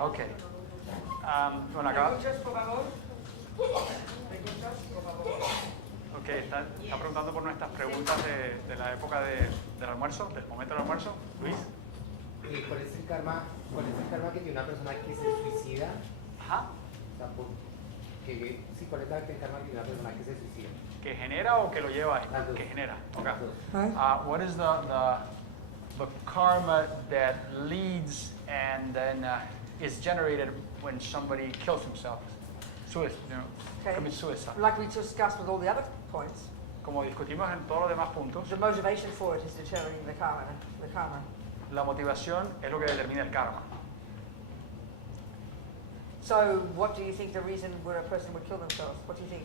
Ok. Bueno, acá. Preguntas, por favor. Preguntas, por favor. Ok, está preguntando por nuestras preguntas de la época del almuerzo, del momento del almuerzo. Luis. ¿Cuál es el karma que tiene una persona que se suicida? Ajá. O sea, sí, ¿cuál es el karma que tiene una persona que se suicida? ¿Que genera o que lo lleva? Las dos. Que genera. Ok. Las dos. What is the karma that leads and then is generated when somebody kills himself? Suicide, Okay. commits suicide. Like we discussed with all the other points, Como discutimos en todos los demás puntos, the motivation for it is determining the karma. la motivación es lo que determina el karma. So what do you think the reason where a person would kill themselves? What do you think?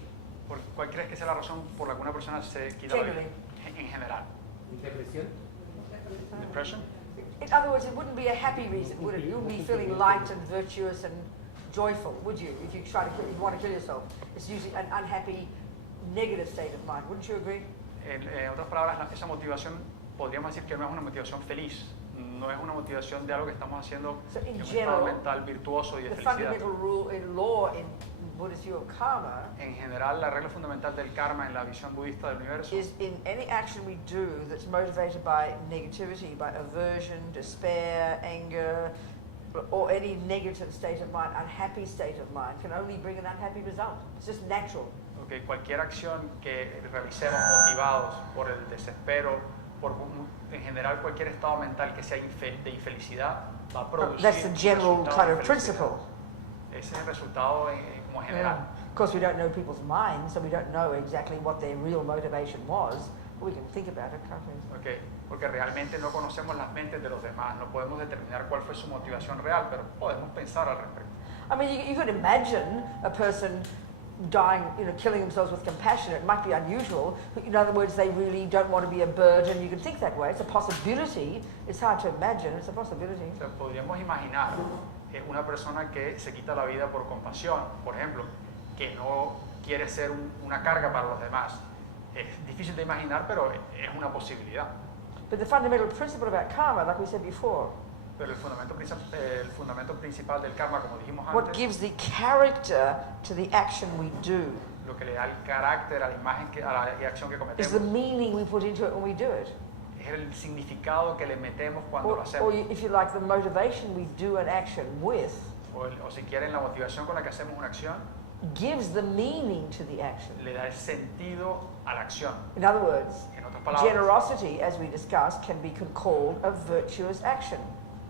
¿Cuál crees que sea la razón por la que una persona se quita la vida? En general. ¿Depresión? Depression? In other words, it wouldn't be a happy reason, would it? You wouldn't be feeling light and virtuous and joyful, would you? If you if you want to kill yourself, it's usually an unhappy, negative state of mind. Wouldn't you agree? En otras palabras, esa motivación podríamos decir que no es una motivación feliz, no es una motivación de algo que estamos haciendo So in en un general, estado mental virtuoso y de The felicidad. fundamental rule in law in Buddhist view of karma En general, la regla fundamental del karma en la visión budista del universo is in any action we do that's motivated by negativity, by aversion, despair, anger, or any negative state of mind, unhappy state of mind, can only bring an unhappy result. It's just natural. okay, cualquier acción que realicemos motivados por el desespero, en general cualquier estado mental que sea de infelicidad va a producir That's the un general resultado kind de of felicidad. principle. Ese es el resultado como general. Of course, we don't know people's minds, so we don't know exactly what their real motivation was, but we can think about it, can't we? Okay, porque realmente no conocemos las mentes de los demás, no podemos determinar cuál fue su motivación real, pero podemos pensar al respecto. I mean, you could imagine a person dying, killing themselves with compassion. It might be unusual. But in other words, they really don't want to be a burden. You can think that way. It's a possibility. It's hard to imagine. It's a possibility. O sea, podríamos imaginar una persona que se quita la vida por compasión, por ejemplo, que no quiere ser una carga para los demás. Es difícil de imaginar, pero es una posibilidad. But the fundamental principle about karma, like we said before, Pero el fundamento principal del karma, como dijimos what antes, gives the character to the action we do lo que le da el carácter a la imagen, a la acción que is the cometemos, meaning we put into it when we do it. es el significado que le metemos cuando lo Or hacemos. if you like, the motivation we do an action with O si quieren, la motivación con la que hacemos una acción gives the meaning to the action. le da el sentido a la acción. In other words, En otras palabras, generosity, as we discussed, can be called a virtuous action.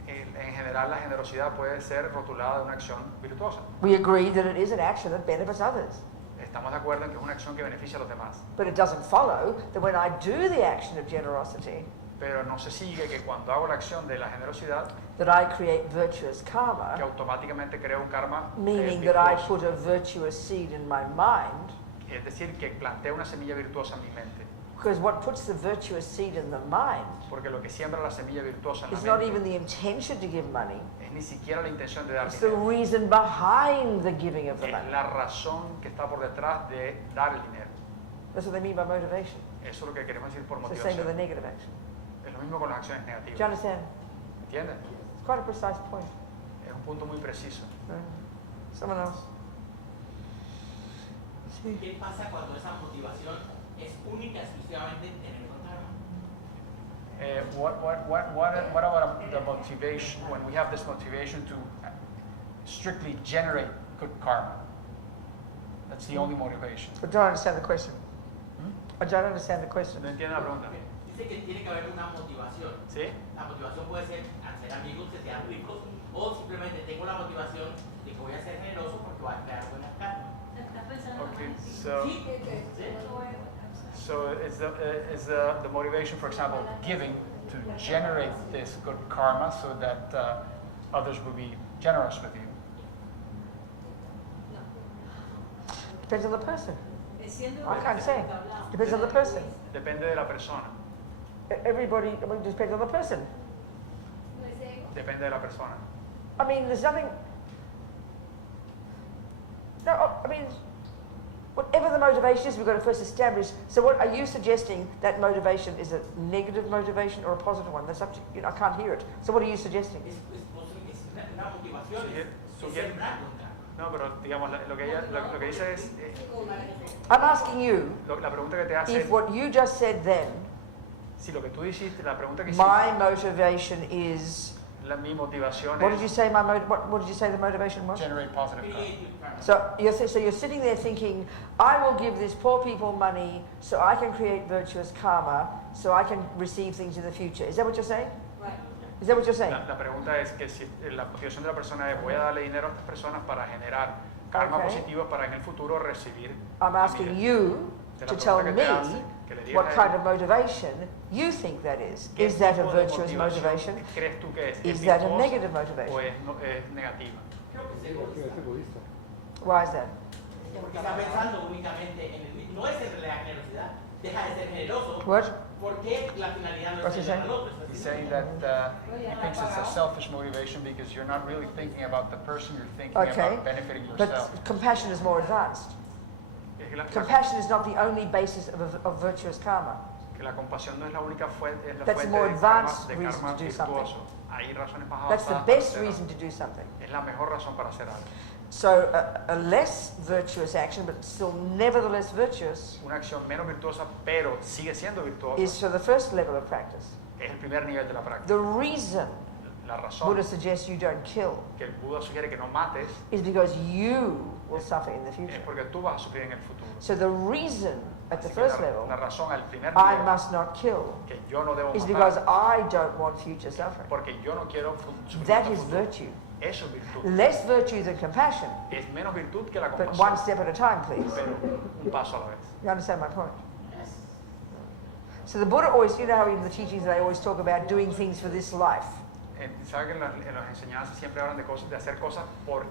en general la generosidad puede ser rotulada de una acción virtuosa. We agree that it is an action that benefits others. Estamos de acuerdo en que es una acción que beneficia a los demás. But it doesn't follow that when I do the action of generosity, Pero no se sigue que cuando hago la acción de la generosidad, that I create virtuous que karma, automáticamente creo un karma meaning that I virtuoso. put a virtuous seed in my mind, Es decir, que planteo una semilla virtuosa en mi mente. because what puts the virtuous seed in the mind Porque lo que siembra la semilla virtuosa en is la not even mente the intention to give money, es ni siquiera la intención de dar it's the dinero. reason behind the giving of the Es money. la razón que está por detrás de dar el dinero. That's what they mean by motivation. Eso es lo que queremos decir por It's the same with a motivación. negative action. Es lo mismo con las acciones Do you negativas. understand? ¿Entiendes? It's quite a precise point. Es un punto muy preciso. Someone else? Sí. ¿Qué pasa cuando esa motivación es única exclusivamente en tener un karma? What about the motivation, when we have this motivation to strictly generate good karma? That's the only motivation. I don't understand the question. I don't understand the question. ¿No entiende la pregunta? Dice que tiene que haber una motivación. ¿Sí? La motivación puede ser hacer amigos que sean ricos o simplemente tengo la motivación de que voy a ser generoso porque voy a crear buenas karmas. Okay, Sí. so is the motivation, for example, giving to generate this good karma so that others will be generous with you? Depends on the person. I can't say. Depends on the person. Depende de la persona. Everybody, I mean, depends on the person. Depende de la persona. I mean, there's nothing. No, I mean, whatever the motivation is, we've got to first establish. So, what are you suggesting? That motivation is a negative motivation or a positive one? That's up to you. I can't hear it. So, what are you suggesting? Es una la motivación Sugiere- es sugiere- sembrar contra. No, pero digamos, lo que dice es, I'm asking you la pregunta que te hace if what you just said then, si lo que tú dijiste, la pregunta que my hiciste, motivation is, mi motivación what did you es say what did you say the motivation was? generate positive karma. Creative karma. So you're sitting there thinking, I will give these poor people money so I can create virtuous karma, so I can receive things in the future. Is that what you're saying? Right. Is that what you're saying? La pregunta es que si la motivación de la persona es voy a darle dinero a estas personas para generar karma Okay. positivo para en el futuro recibir I'm asking amigos. you De la to tell pregunta que me te hace, que le digas what a kind él, of motivation you think that is. ¿qué Is that a tipo de virtuous motivación motivation? crees tú que es? Is ¿Es that a virtuosa negative motivation? o es negativa? Creo que sí, Porque es egoísta. Why is that? porque está pensando únicamente en el no es en realidad generosidad, deja de ser generoso What? porque la finalidad no What's he es ayudar saying? al otro. He's saying that he thinks it's a selfish motivation because you're not really thinking about the person, you're thinking Okay. about benefiting But yourself. compassion is more advanced. Es que Compassion is not the only basis of virtuous karma. que la compasión no es la única fuente, es la That's a fuente more de karma, advanced de reason karma to do something. virtuoso. Hay razones más That's the avanzadas para best hacer reason algo. to do something. Es la mejor razón para hacer algo. So a less virtuous action, but still nevertheless virtuous, Una acción menos virtuosa, pero sigue siendo virtuosa, is for the first level of practice. es el primer nivel de la práctica. The reason La razón Buddha suggests you don't kill que el Buda sugiere que no mates is because you will suffer in the es future. porque tú vas a sufrir en el futuro. So the reason at the Así que first la level razón al primer I nivel must not kill que yo no debo is because matar I don't want future suffering. porque yo no quiero sufrir That en el is futuro. virtue. Eso es virtud. Less virtue than compassion, Es menos virtud que la but compasión, one step at a time, please. pero un paso a la vez. You understand my point? So the Buddha always, you know how in the teachings they always talk about doing things for this life. ¿Sabe que en las enseñanzas siempre hablan de cosas, de hacer cosas por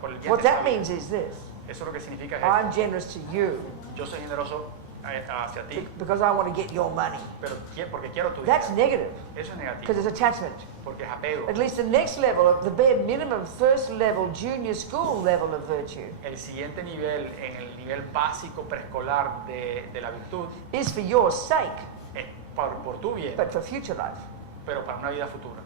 por el bien What de esta that vida? means is this: Eso lo que significa es I'm generous to you yo soy generoso hacia ti, because I want to get your money. pero porque quiero tu That's dinero. negative Eso es because negativo, it's attachment. porque es apego. At least the next level, of the bare minimum, first level, junior school level of virtue, El siguiente nivel, en el nivel básico preescolar de la virtud, is for your sake, es por tu bien, but for future life. pero para una vida futura.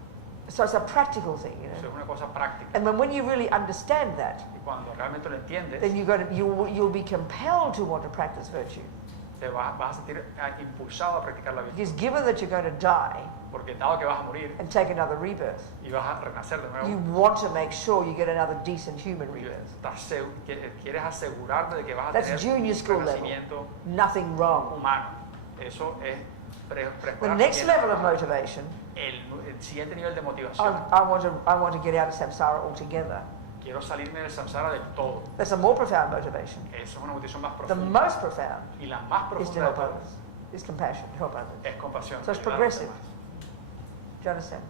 So it's a practical thing, you Eso know. es una cosa práctica. And when you really understand that, Y cuando realmente lo entiendes, then you'll be compelled to want to practice virtue. te vas a sentir impulsado a practicar la virtud. Because given that you're going to die Porque dado que vas a morir and take another rebirth, y vas a renacer de you nuevo, want to make sure you get another decent human porque rebirth. quieres asegurarte de que vas a That's tener junior un school level. renacimiento Nothing wrong. humano. Eso es The preescolar. next Bien. level of motivation, El siguiente nivel de motivación. I want to get out of samsara altogether. Quiero salirme del samsara del todo. That's a more profound motivation. Eso es una motivación más The profunda. most profound Y la más is to profunda de help todas others, is compassion, to help others. es compasión. So it's ayudar a los progressive. demás. Do you understand?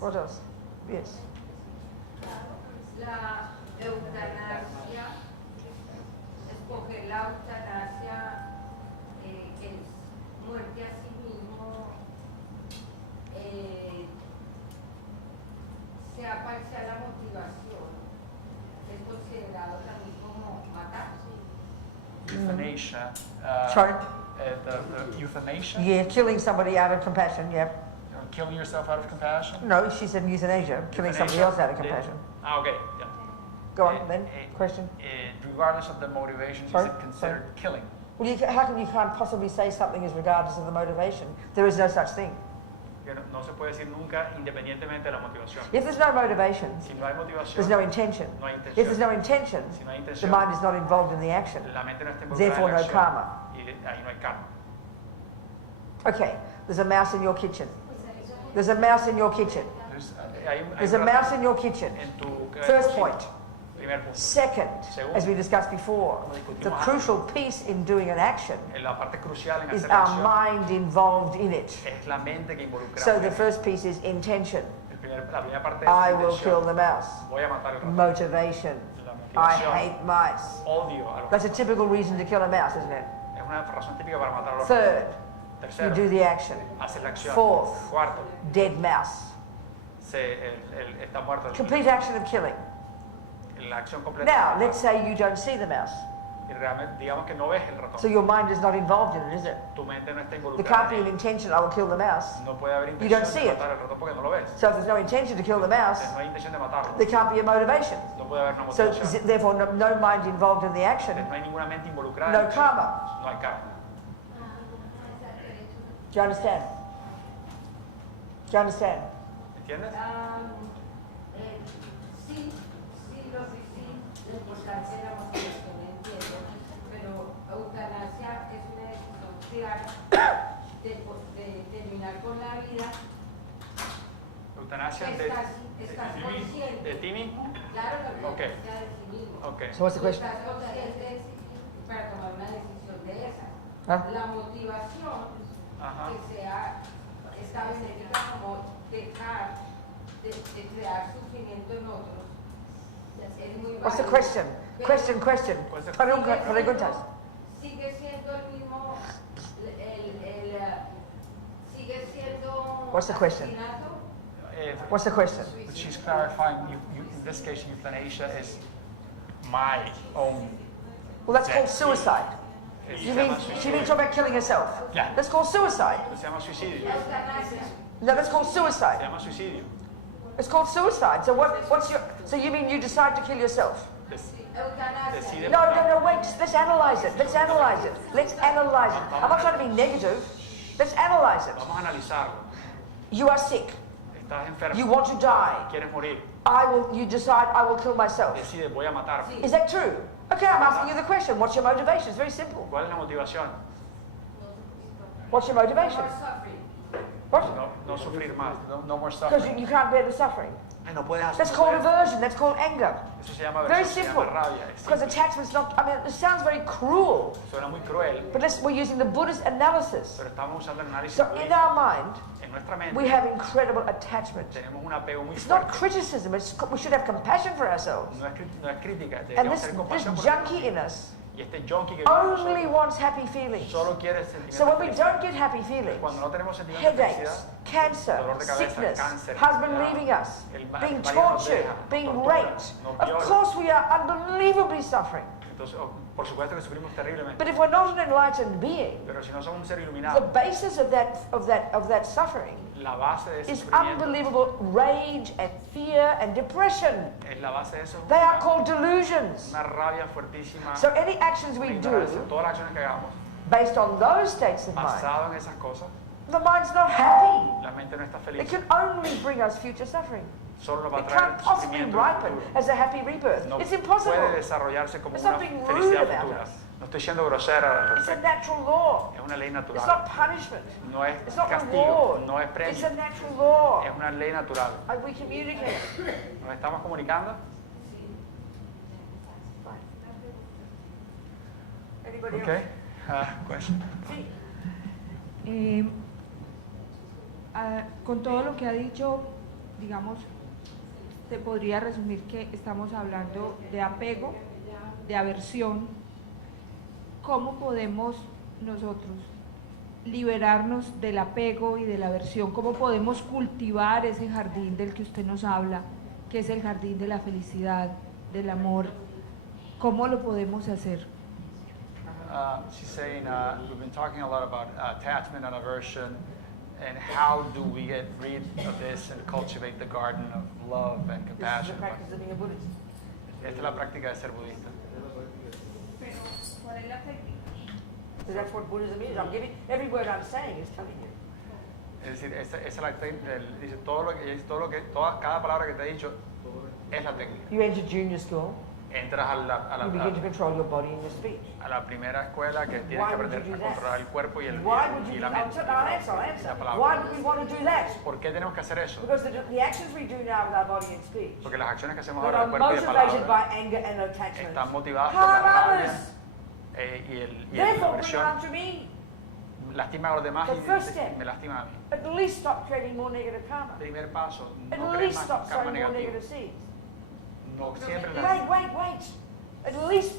What else? Yes. La eutanasia, escoger la eutanasia, que es muerte a sí mismo, sea cual sea la motivación, es considerado también como matarse. Euthanasia. Sorry? The euthanasia? Yeah, killing somebody out of compassion, yeah. Killing yourself out of compassion? No, she said euthanasia, killing somebody Euthanasia, else out of de- compassion. Ok, ya. Go on, then. Question. Regardless of the motivation, Sorry? is it considered killing? Well, how come you can't possibly say something is regardless of the motivation? There is no such thing. Que no se puede decir nunca independientemente de la motivación. If there's no motivation, Si no hay motivación, there's no intention. no hay If there's intención. no intention, Si no hay the intención, mind is not involved in the action. la mente no está involucrada Therefore, en la no acción. karma. Y ahí no hay karma. Okay, there's a mouse in your kitchen. There's a mouse in your kitchen. Hay There's a un mouse ratón in your kitchen. en tu First cocina. point. Primer punto. Second, as we discussed before, the crucial piece in doing an action La parte crucial en is hacer la our acción mind involved in it. es la mente que involucra. So the first piece is intention. La primera parte es I la will kill intención. the mouse. Voy a matar el ratón. Motivation. La I motivación. hate mice. Odio a los That's a typical reason to kill a mouse, isn't it? Es una razón típica para matar a los Third, you Tercero, do the action. hacer la acción. Fourth. Cuarto, Dead mouse. está muerto. Complete action of killing. La acción completa. Now, let's say you don't see the mouse. y realmente digamos que no ves el ratón. So your mind is not involved in it, is it? Tu mente no está There can't involucrada. be en an él. intention, I will kill the mouse. No puede haber You don't intención see de it. matar al ratón porque no lo ves. So if there's no intention to kill the mouse, Entonces no hay intención de matarlo. there can't be a motivation. No puede haber una So motivación. therefore, no mind involved in the action, Entonces no hay ninguna mente involucrada. no en eso. karma. No hay karma. Do you understand? Do you understand? ¿Entiendes? Sí, la importancia de la motivación entiendo, pero eutanasia es una decisión clara de terminar con la vida. Eutanasia Estás consciente. de ti mismo. Claro, la Ok. eutanasia de sí mismo. Ok. So what's the question? Estás consciente para tomar una decisión de esa. Huh? La motivación Ajá. que sea esta benéfica como dejar de crear sufrimiento en otros es muy What's the válido. question? Pero Question. What's the- Preguntas. sigue siendo el mismo sigue siendo What's the question? asesinato. What's the question? She's clarifying, in this case, euthanasia is my own. Well, that's called suicide. Se You mean, llama she suicidio. means talking about killing herself? Yeah. That's called suicide. Se llama suicidio. Eutanasia. No, that's called Se suicide. llama suicidio. It's called suicide. So what's your, so you mean you decide to kill yourself? Eutanasia. Decide No, wait, let's analyze it. Let's analyze it. Let's analyze it. I'm not trying to be negative. Let's analyze it. Vamos a analizarlo. You are sick. Estás enfermo. You want to die. Quieres morir. You decide I will kill myself. Decide, voy a matarme. Is that true? Okay, I'm asking you the question. What's your motivation? It's very simple. ¿Cuál es la motivación? What's your motivation? More suffering. What? No sufrir más. No more Because suffering. you can't bear the suffering. No puedes hacer. That's called aversion. That's called anger. Eso se llama Very aversión, se simple. llama rabia. Es Because simple. attachment's not, I mean, it sounds very cruel. Suena muy cruel, But we're using the Buddhist analysis. pero estamos usando el análisis So in budista. our mind, En nuestra mente we have incredible attachment. tenemos un apego muy It's not fuerte. criticism. We should have compassion for ourselves. No es crítica, And deberíamos this tener compasión por junkie in us Y este junkie que only wants happy feelings. solo quiere sentimientos So when we felices. don't get happy feelings, Cuando no tenemos sentimientos de headaches, felicidad, cancer, dolor de cabeza, sickness, cáncer, husband enfermedad, leaving us, el being marido nos tortured, deja, being tortura, raped. nos Of viola. course we are unbelievably suffering. Entonces, por supuesto que sufrimos terriblemente. But if we're not an enlightened being, Pero si no somos un ser the iluminado, basis of that suffering la base de ese is sufrimiento unbelievable rage and fear and depression. es la base de eso. They are called delusions. Una rabia fuertísima. So any actions we una do ignorancia. Todas las acciones que hagamos, based on those states of mind, basado en esas cosas, the mind's not happy. la mente no está It feliz. can only bring us future suffering. Solo nos va a It traer can't possibly sufrimiento en el ripen futuro. as a happy rebirth. No It's puede impossible. desarrollarse como It's una not being rude felicidad about futura. it. No estoy siendo grosera al It's a respecto. natural law. Es una ley It's natural. not punishment. No es It's not castigo, reward. no es It's premio. a natural law. Es una ley natural. And we communicate. ¿Nos estamos comunicando? Anybody else? Okay. Question. Sí. Con todo lo que ha dicho, digamos, se podría resumir que estamos hablando de apego, de aversión. ¿Cómo podemos nosotros liberarnos del apego y de la aversión? ¿Cómo podemos cultivar ese jardín del que usted nos habla, que es el jardín de la felicidad, del amor? ¿Cómo lo podemos hacer? She's saying we've been talking a lot about attachment and aversion, and how do we get rid of this and cultivate the garden of love and This is the compassion. practice of being a Buddhist. Esta es la práctica de ser budista. ¿Cuál es la técnica? So that's what Buddhism is. I'm giving every word I'm saying is telling you. Es decir, esa es la técnica. Dice cada palabra que te he dicho es la técnica. You enter junior school, Entras you begin to control your body and your speech. a la primera escuela que tienes Why que would aprender you a do that? controlar el cuerpo y Why would you y do la that? mente. I'll answer. La palabra. Why would we want to do that? ¿Por qué tenemos que hacer eso? Because the actions we do now with our body and speech Porque las acciones que hacemos that ahora are del cuerpo y de motivated by palabra anger and attachment están motivadas por la harm rabia others. y la Therefore, bring aversión. harm to me. Lastima a los demás The first y step. me lastima a mí. At least stop creating more negative karma. Primer paso, At no crees least más stop karma sowing more negativo. negative seeds. No siempre Wait. At least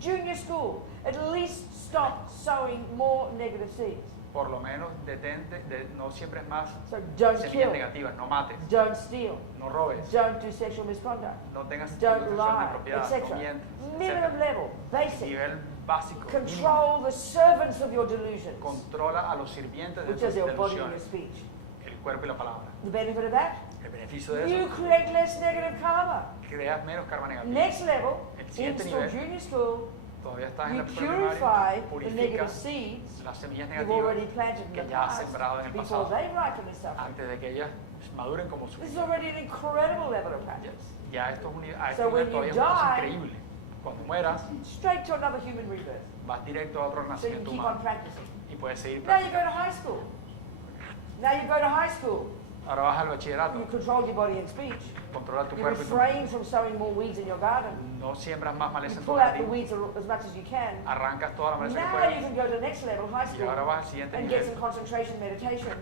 junior school. At least stop sowing more negative seeds. por lo menos detente, no siempre es más So don't semillas kill, negativas, no mates, don't steal, no robes, don't do sexual misconduct, no tengas don't sexual de lie, propiedad, no etc. mientes, Minimum etc. level, basic. Nivel básico, mínimo. Control the servants of your delusions, Controla a los sirvientes de which tus is your body and your delusiones, speech. el cuerpo y la palabra. The benefit of that? El beneficio de You eso, create less negative karma. creas menos karma negativo. Next level, El in siguiente school, nivel, junior school, todavía estás en you la escuela purify primaria, the purifica negative seeds las semillas you've already negativas planted in que the ya has past sembrado en el before pasado, they ripen and suffer. antes de que ellas maduren como su This is already an incredible level of practice. Ya esto es a So este when nivel todavía es you una cosa die- increíble. Cuando mueras, Straight to another human rebirth. vas directo a otro So you can nacimiento keep on humano practicing. y puedes seguir Now you go to practicando. high school. Now you go to high school. Ahora vas al bachillerato, You control your body and speech. controla tu You cuerpo y tu refrain from sowing more weeds in your garden. no siembras más You maleza en tu pull out the jardín, weeds as much as you can. arrancas toda la maleza que Now you puedes can go to the next level, high y school, ahora vas al siguiente and get some nivel concentration meditation.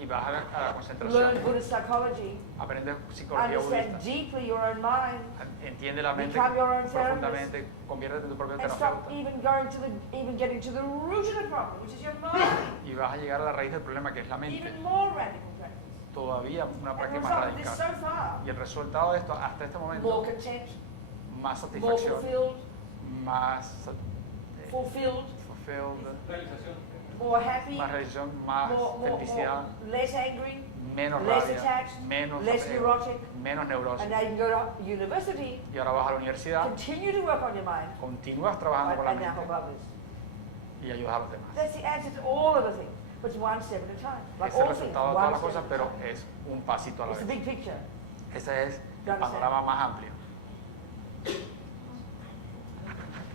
y vas a la Learn concentración, Buddhist psychology. aprendes psicología Understand budista, deeply your own mind. entiende la mente Become your own profundamente, conviértete en tu propio And stop terapeuta even going to even getting to the root of the problem, which is your mind. y vas a llegar a la raíz del problema que es la mente. Even more radical practice. Todavía una And the práctica más result of this radical. so far, Y el resultado de esto hasta este more momento, content, más more satisfacción, fulfilled, más fulfilled, fulfilled, more happy, más realización, más felicidad, less angry, menos less rabia, attached, menos less apego, neurotic. menos And neurosis. now you can go to university, Y ahora vas a la universidad, continue to work on your mind, continúas trabajando con la and now help mente others. y ayudas a los demás. That's the answer to all of the things, but it's one step at a time. Like Es el all things, resultado de one todas las step cosas, at a pero time. es un pasito a la It's the vez. big picture. Ese es You el understand? panorama más amplio.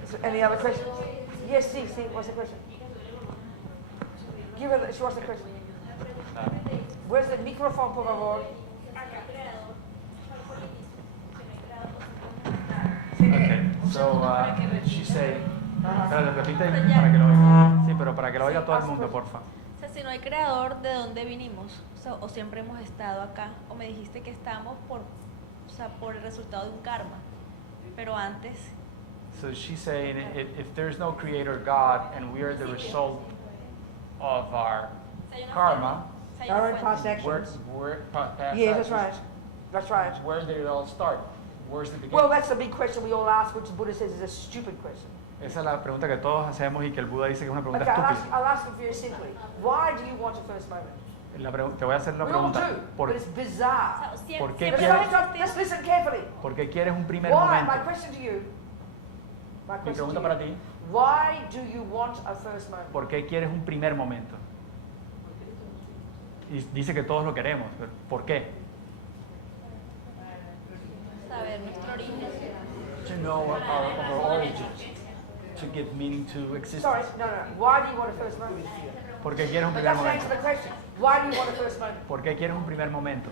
So any other questions? Yes, see, what's the question? Give her, she wants the question. Where's the microphone, por favor? Okay, so she say, espérate, repite para que lo oiga. Sí, pero para que lo oiga todo el mundo, porfa. O sea, si no hay creador, ¿de dónde vinimos? O sea, o siempre hemos estado acá. O me dijiste que estamos por, o sea, por el resultado de un karma. Pero antes, So she's saying if there's no creator God and we are the result of our o sea, hay una karma, fuente, o sea, hay una Our own fuente. past where, actions. past Yes, that's actions, right. That's right. where did it all start? Where's the beginning? Well, that's the big question we all ask, which the Buddha says is a stupid question. Esa es la pregunta que todos hacemos y que el Buda dice que es una pregunta Okay, estúpida. I'll ask it very simply. Why do you want a first moment? Te voy a hacer la We all pregunta. do, ¿Por, but it's O bizarre. sea, ¿Por qué siempre quieres- va a Just existir- listen carefully. ¿Por qué quieres un primer Why? momento? My question to you. My Mi question pregunta to para you. ti, Why do you want a first moment? ¿por qué quieres un primer momento? Y dice que todos lo queremos, pero ¿por qué? saber nuestro origen. To know our origins, to give meaning to existence. Sorry, no. Why do you want a first moment? ¿Por qué quieres un But primer just answer momento? the question. Why do you want a first moment? ¿Por qué quieres un primer momento?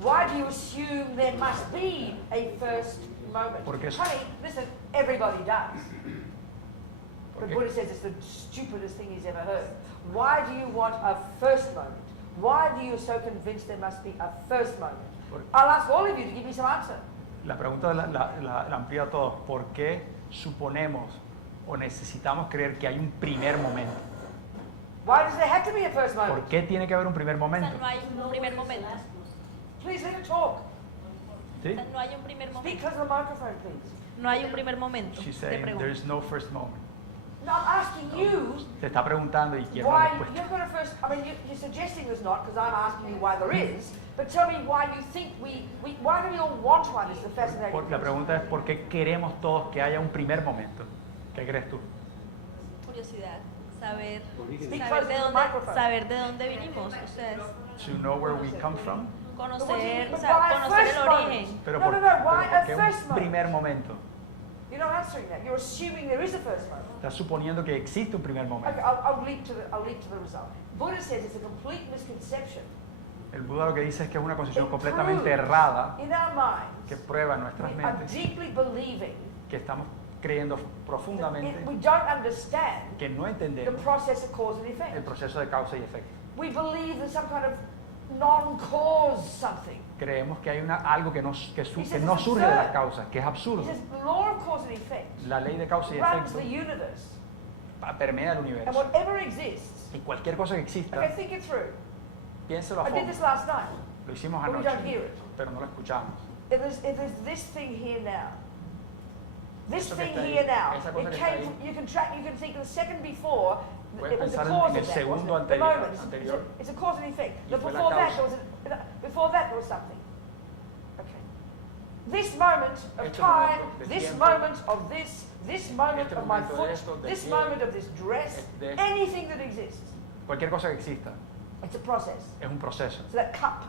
Why do you assume there must be a first moment? Porque- Honey, listen, everybody does. The Porque- Buddha says it's the stupidest thing he's ever heard. Why do you want a first moment? Why are you so convinced there must be a first moment? Por- I'll ask all of you to give me some answer. La pregunta la amplía a todos. ¿Por qué suponemos o necesitamos creer que hay un primer momento? Why does there have to be a first ¿Por moment? qué tiene que haber un primer O sea, momento? no hay un primer momento. Please let her talk. O ¿Sí? sea, no hay un primer Speak momento. close to the microphone, please. No hay un primer momento. She's Te saying pregunto. there's no first moment. No, I'm asking you Te está preguntando y quiero una why respuesta. you're going to first. I mean, you're suggesting there's not because I'm asking you why there is. But tell me why you think why do we all want one? Is the fascinating La question. pregunta es ¿por qué queremos todos que haya un primer momento? ¿Qué crees tú? Curiosidad, saber, Speak saber, close de to the dónde, microphone. saber de dónde vinimos, ustedes. To know where we come from. Conocer, o But sea, why a conocer first el moment? origen. Pero No, ¿por, no, no, why pero a ¿por qué first un moment? primer momento? You're not answering that. You're assuming there is a first moment. Estás suponiendo que existe un primer Okay, momento. I'll leap to the result. Buddha says it's a complete misconception El Buda lo que dice es que es una concepción It completamente proves errada in our minds. que prueba en nuestras We are mentes deeply believing. que estamos creyendo profundamente We don't understand que no the entendemos process of cause and el effect. proceso de causa y efecto. We believe there's some kind of non-cause something. Creemos que hay algo que no it's surge de las absurd. causas, que es He absurdo. says the law of cause and effect La ley de causa y runs efecto the universe. permea el And universo. whatever exists, Y cualquier cosa que exista, okay, think it through. piénselo a I did fondo. this last night. Lo hicimos But we anoche, don't hear it. pero no lo escuchamos. If there's this thing here now, this Eso que thing está ahí, here now, esa cosa it que está came ahí. from, you can think of the second before, Puedes it was the pensar cause en el of that, segundo wasn't it? The anterior- moment, anterior. it's a cause and effect. Y But fue la before that, causa. before that there was something. Okay. This moment of Este time, momento de this tiempo, moment of this moment este of my momento de foot, esto, de this pie, moment of this dress, de- anything that exists, Cualquier cosa que exista it's a process. es un proceso. So that cup,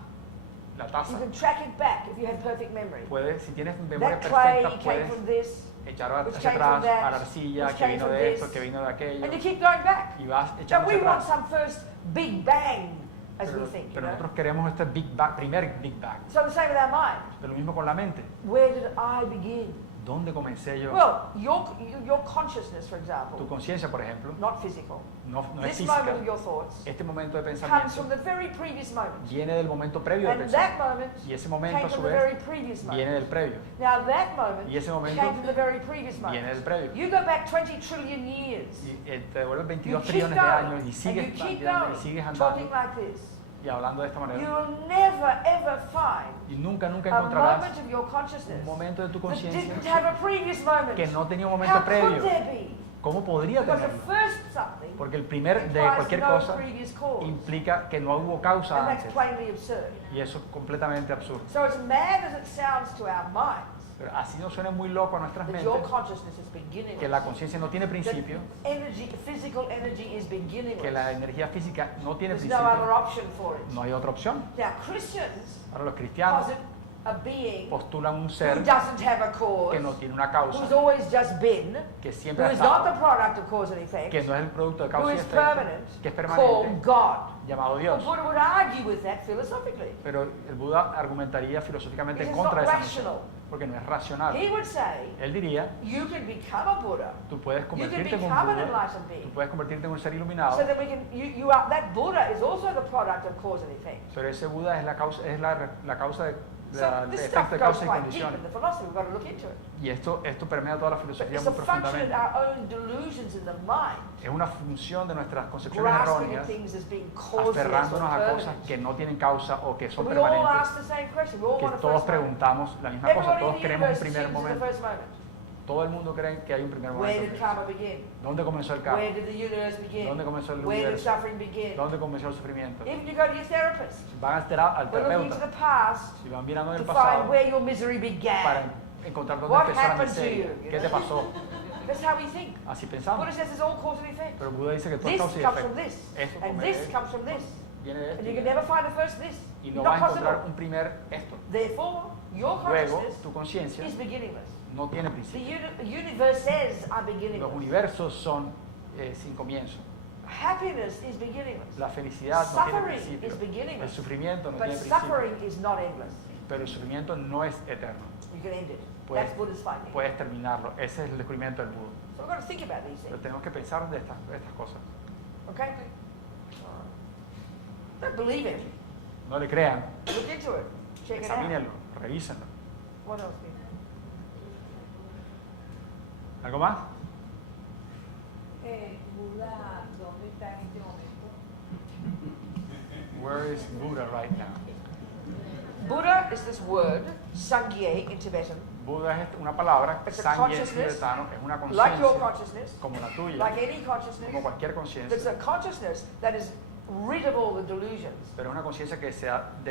La you taza can track it back if you have perfect memory. puede, si tienes memoria That clay perfecta, came puedes from this, echar which hacia came from atrás that, a la arcilla, which que came vino from de esto, this. que vino de aquello, and you keep going back. y vas So echando we hacia want atrás. some first big bang, as we Pero, think, you pero know. nosotros queremos este Big Bang, primer Big Bang. So the same with our mind. De lo mismo con la mente. Where did I begin? ¿Dónde comencé yo? Well, your consciousness, for Tu example, conciencia, por ejemplo, not physical. no es This física. moment of your thoughts Este momento de comes pensamiento from the very previous moment. viene del momento previo de And that pensamiento. moment Y ese came momento, a su from the vez, very previous viene moment. del previo. Now that moment Y ese momento came from the very previous Viene del moment. previo. You go back 20 trillion years. Y te devuelves You 22 keep trillones de años going, y and sigues you keep andando, y going, sigues talking andando like this. y hablando de esta manera. You'll never ever find Y nunca a encontrarás moment of your consciousness un momento de tu that conciencia didn't have a previous moment. que no tenía un momento How previo. could there be? ¿Cómo podría Because the tenerlo? first something Porque el primer de implies cualquier no cosa previous cause. implica que no hubo causa And that's antes. plainly absurd. Y eso es completamente absurdo. So as mad as it sounds to our minds, Pero así nos suena muy loco a nuestras that mentes your consciousness is beginning, que la conciencia no tiene principio, energy, physical energy is beginning. que la energía física no tiene There's no other principio. option for it. No hay otra opción. Now Christians Ahora los cristianos posit a being postulan un who ser doesn't have a cause, que no tiene una who's causa, always just been, que who siempre ha is not the estado, product of cause and effect, que no es el producto de who causa y is efecto, permanent, que es called permanente, God. llamado Well, Dios. Buddha would argue with that philosophically. Pero el Buda argumentaría filosóficamente en It's contra de not esa noción, rational. porque no es racional. He would say, Él diría, you can become a Buddha, tú puedes you can convertirte en un become an Buda, enlightened tú being. puedes convertirte en un ser iluminado, So that we can, you are, that Buddha is also the product of cause and effect. pero ese Buda es la causa, la causa de So el this efecto stuff de goes causa y quite deep condiciones. in the philosophy, we've got to look into it. Y esto permea toda la But filosofía it's a muy function of profundamente. our own delusions in the mind, Es una función de nuestras concepciones grasping at erróneas, things as being causeless or aferrándonos a cosas permanent. que no tienen causa o que son We all permanentes, ask the same question, we all que want a todos first moment. preguntamos la misma cosa, Everybody todos in the queremos un universe primer assumes there's a momento. first moment. Todo el mundo cree que hay un primer Where did momento. karma begin? ¿Dónde comenzó el Where karma? did the universe begin? ¿Dónde comenzó el Where did universo? suffering begin? ¿Dónde comenzó el sufrimiento? Even you go to your therapist, Van al we're looking into terapeuta the past y van mirando en to el find pasado where your misery para began. encontrar dónde What empezó la happened to miseria. you, you ¿Qué te know? pasó? That's how we think. Así Buddha pensamos. says it's all cause and effect. Pero Buda dice que todo es This causa y comes from efecto. this, Esto and come this de comes from this, viene de and you esto. can never find a first this. Y no Not vas a encontrar possible. un primer esto. Therefore, your Luego, consciousness tu conciencia is beginningless. no tiene The principio. universes are Los beginningless. universos son sin comienzo. Happiness is beginningless. La felicidad no tiene Suffering is principio. El beginningless. sufrimiento no But tiene principio. suffering is not endless. Pero el sufrimiento no es eterno. You can end it. Puedes, That's Buddha's finding. puedes terminarlo. Ese es el descubrimiento del Buda. So we've got to think about these Pero things. tenemos que pensar de estas cosas. Okay? Don't believe it. No le crean. Look into it. Check it out. Examínenlo. Revísenlo. What else? Peter? ¿Algo más? Buda, ¿dónde está en este momento? Where is Buddha right now? Buddha is this word, Sangye in Tibetan, Buda es una palabra, It's a Sangye en consciousness, tibetano, es una like your conciencia consciousness, como la tuya, like any consciousness. como cualquier It's conciencia, a consciousness that is rid of all the delusions pero es una conciencia que ha and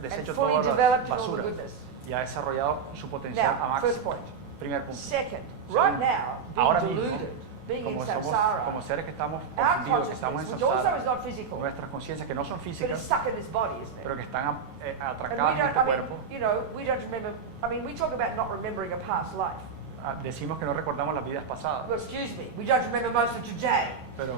deshecho fully toda la developed in all the basura goodness. y ha desarrollado su potencial a Now, first máximo. point. Primer punto. Second, right now, Ahora being mismo, deluded, being in como samsara, seres que estamos our confundidos, que estamos consciousness, en which also samsara, is not physical, nuestras conciencias que no son but it's físicas, stuck in this body, isn't it? pero que están And atracadas we en don't, este I mean, cuerpo. you know, we don't remember, I mean, we talk about not remembering a past life. Decimos que no recordamos las vidas pasadas, Well, excuse me, we don't remember most of today, pero,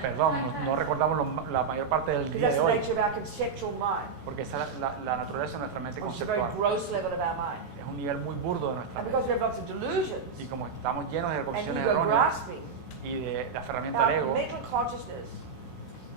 perdón, no recordamos la mayor parte del because día that's de the hoy, nature of our conceptual mind, porque esa es la naturaleza de nuestra mente which is a very conceptual. gross level of our mind. Es un nivel muy burdo de nuestra And mente. because we have lots of delusions Y como estamos llenos de and condiciones ego erróneas grasping, y de aferramiento al our ego, mental consciousness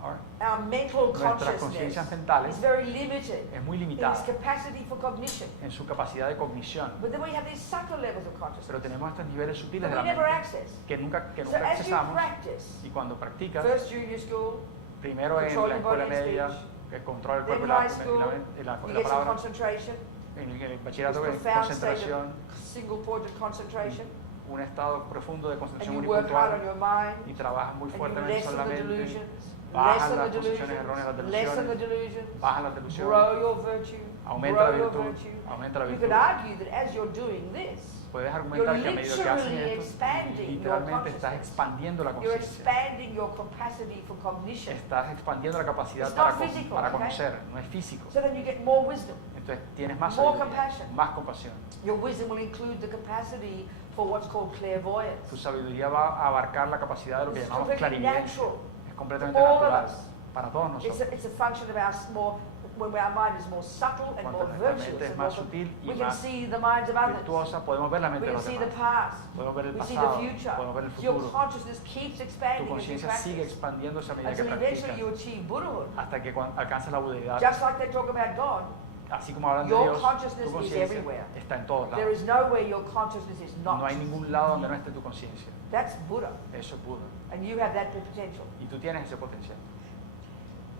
Our mental nuestras consciousness conciencias mentales is very limited es muy in its limitada capacity for cognition. en su capacidad de cognición. But then we have these subtle levels of Pero consciousness tenemos estos niveles sutiles that de we la never mente access. que nunca So as you accesamos. practice, Y cuando practicas, first junior school, primero en control la your escuela body and media, speech, que controla el then cuerpo y high school, y la you get some palabra, concentration, en el this bachillerato que es profound state concentración, of single pointed concentration, un estado profundo de and concentración you work hard on unipuntual your mind, y trabajas muy and you fuertemente lessen sobre la the mente, delusions, bajan lessen the las concepciones erróneas, las delusions, lessen the delusiones, delusions, bajan las delusiones, grow your virtue, aumenta la grow your virtud, virtue. aumenta la You virtud. could argue that as you're doing this, Puedes you're argumentar que a medida que haces literally esto, expanding your literalmente estás consciousness. expandiendo la You're conciencia. expanding your capacity for cognition. Estás expandiendo la capacidad It's para, not physical, para okay? conocer, no es físico. So then you get more wisdom. Entonces tienes más More sabiduría, compassion. más compasión. Your wisdom will include the capacity for what's called clairvoyance. Tu sabiduría va a abarcar la capacidad de lo que It's llamamos completely clarividencia. natural. Es completamente All of natural us. para todos It's nosotros. a function of our more, when our mind is more subtle and Cuando more nuestra virtuous. mente es and más more sutil y we can más see the minds of others. virtuosa, podemos ver la We mente de can los see the demás. past. Podemos ver el We see the pasado, future. podemos ver el Your futuro. consciousness keeps Tu expanding as you conciencia sigue practice. expandiéndose a medida que Until eventually you practicas, achieve Buddhahood. hasta que alcanzas la budeidad. Just like they talk about God, Así como hablan de your Dios, consciousness tu is conciencia everywhere. está en todos there lados. is nowhere your consciousness is not. No hay ningún lado donde no esté tu conciencia. That's Buddha. Eso es Buda. And you have that potential. Y tú tienes ese potencial.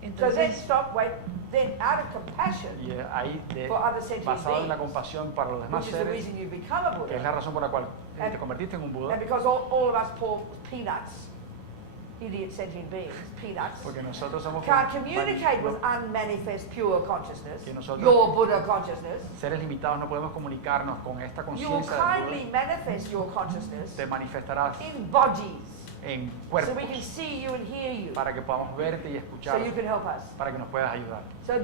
So then Entonces, stop, wait, then out of compassion Y ahí, for other sentient basado en la beings, compasión para los demás which is the seres, reason you become a que es la Buddha, razón por la cual te And- convertiste en un Buda, and because all of us poor peanuts, idiot sentient beings, peanuts, porque nosotros somos can't como communicate with unmanifest pure consciousness, Que nosotros- your Buddha consciousness. seres limitados, no podemos comunicarnos con esta You will conciencia del kindly Buda. manifest your consciousness Te manifestarás in bodies en so cuerpos we can see you and hear you, para que podamos verte y so escuchar, you can help us. para que nos puedas ayudar. So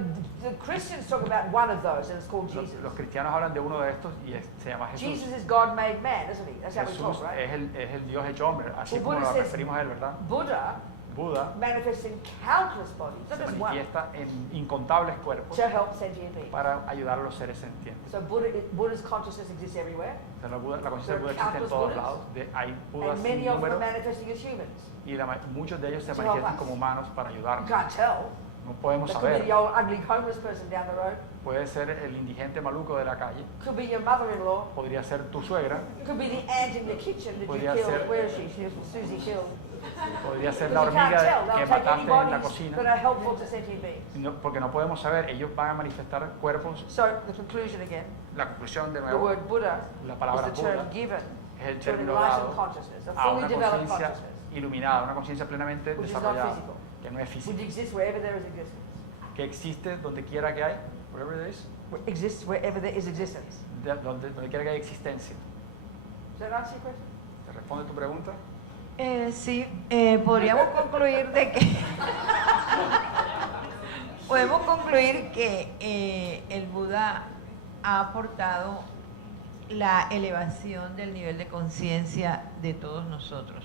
the Christians talk about one of those, and it's called Jesus. Los cristianos hablan de uno de estos y se llama Jesús. Jesus is God made man, isn't he? That's how we Jesús talk, right? es el Dios hecho hombre, así Well, como Buddha nos says- referimos a él, ¿verdad? Buddha Buda manifests in countless bodies, not se just one, manifiesta en incontables cuerpos to help sentient beings. para ayudar a los seres sentientes. So Buddha's consciousness exists everywhere, O sea, la conciencia de Buda There are existe en countless todos Buddhas. lados. Hay Budas and sin many of them número are manifesting as humans. y muchos de ellos se To help manifiestan us. como humanos para You ayudarnos. can't tell. No podemos That could be saber. the old ugly homeless person down the road. Puede ser el indigente maluco de la calle, Could be your mother-in-law. podría ser tu suegra, Could be the ant in the kitchen that you Podría killed. ser- Where is she? Susie killed. podría ser Because la you can't hormiga tell. que They'll take any mataste en la bodies that cocina, are helpful to sentient beings. porque no podemos saber. Ellos van a manifestar cuerpos. So the conclusion again, La conclusión de the nuevo, word Buddha la is palabra the term Buda given es el to an término enlightened dado consciousness, a a fully una developed conciencia consciousness, iluminada, una conciencia plenamente Which is not desarrollada, physical. que no es which física, exists wherever there is existence. que existe donde quiera que hay, wherever there is, Exists wherever there is existence. donde quiera que haya existencia. Does that answer your question? ¿Te responde tu pregunta? sí, podríamos concluir de que podemos concluir que el Buda ha aportado la elevación del nivel de conciencia de todos nosotros,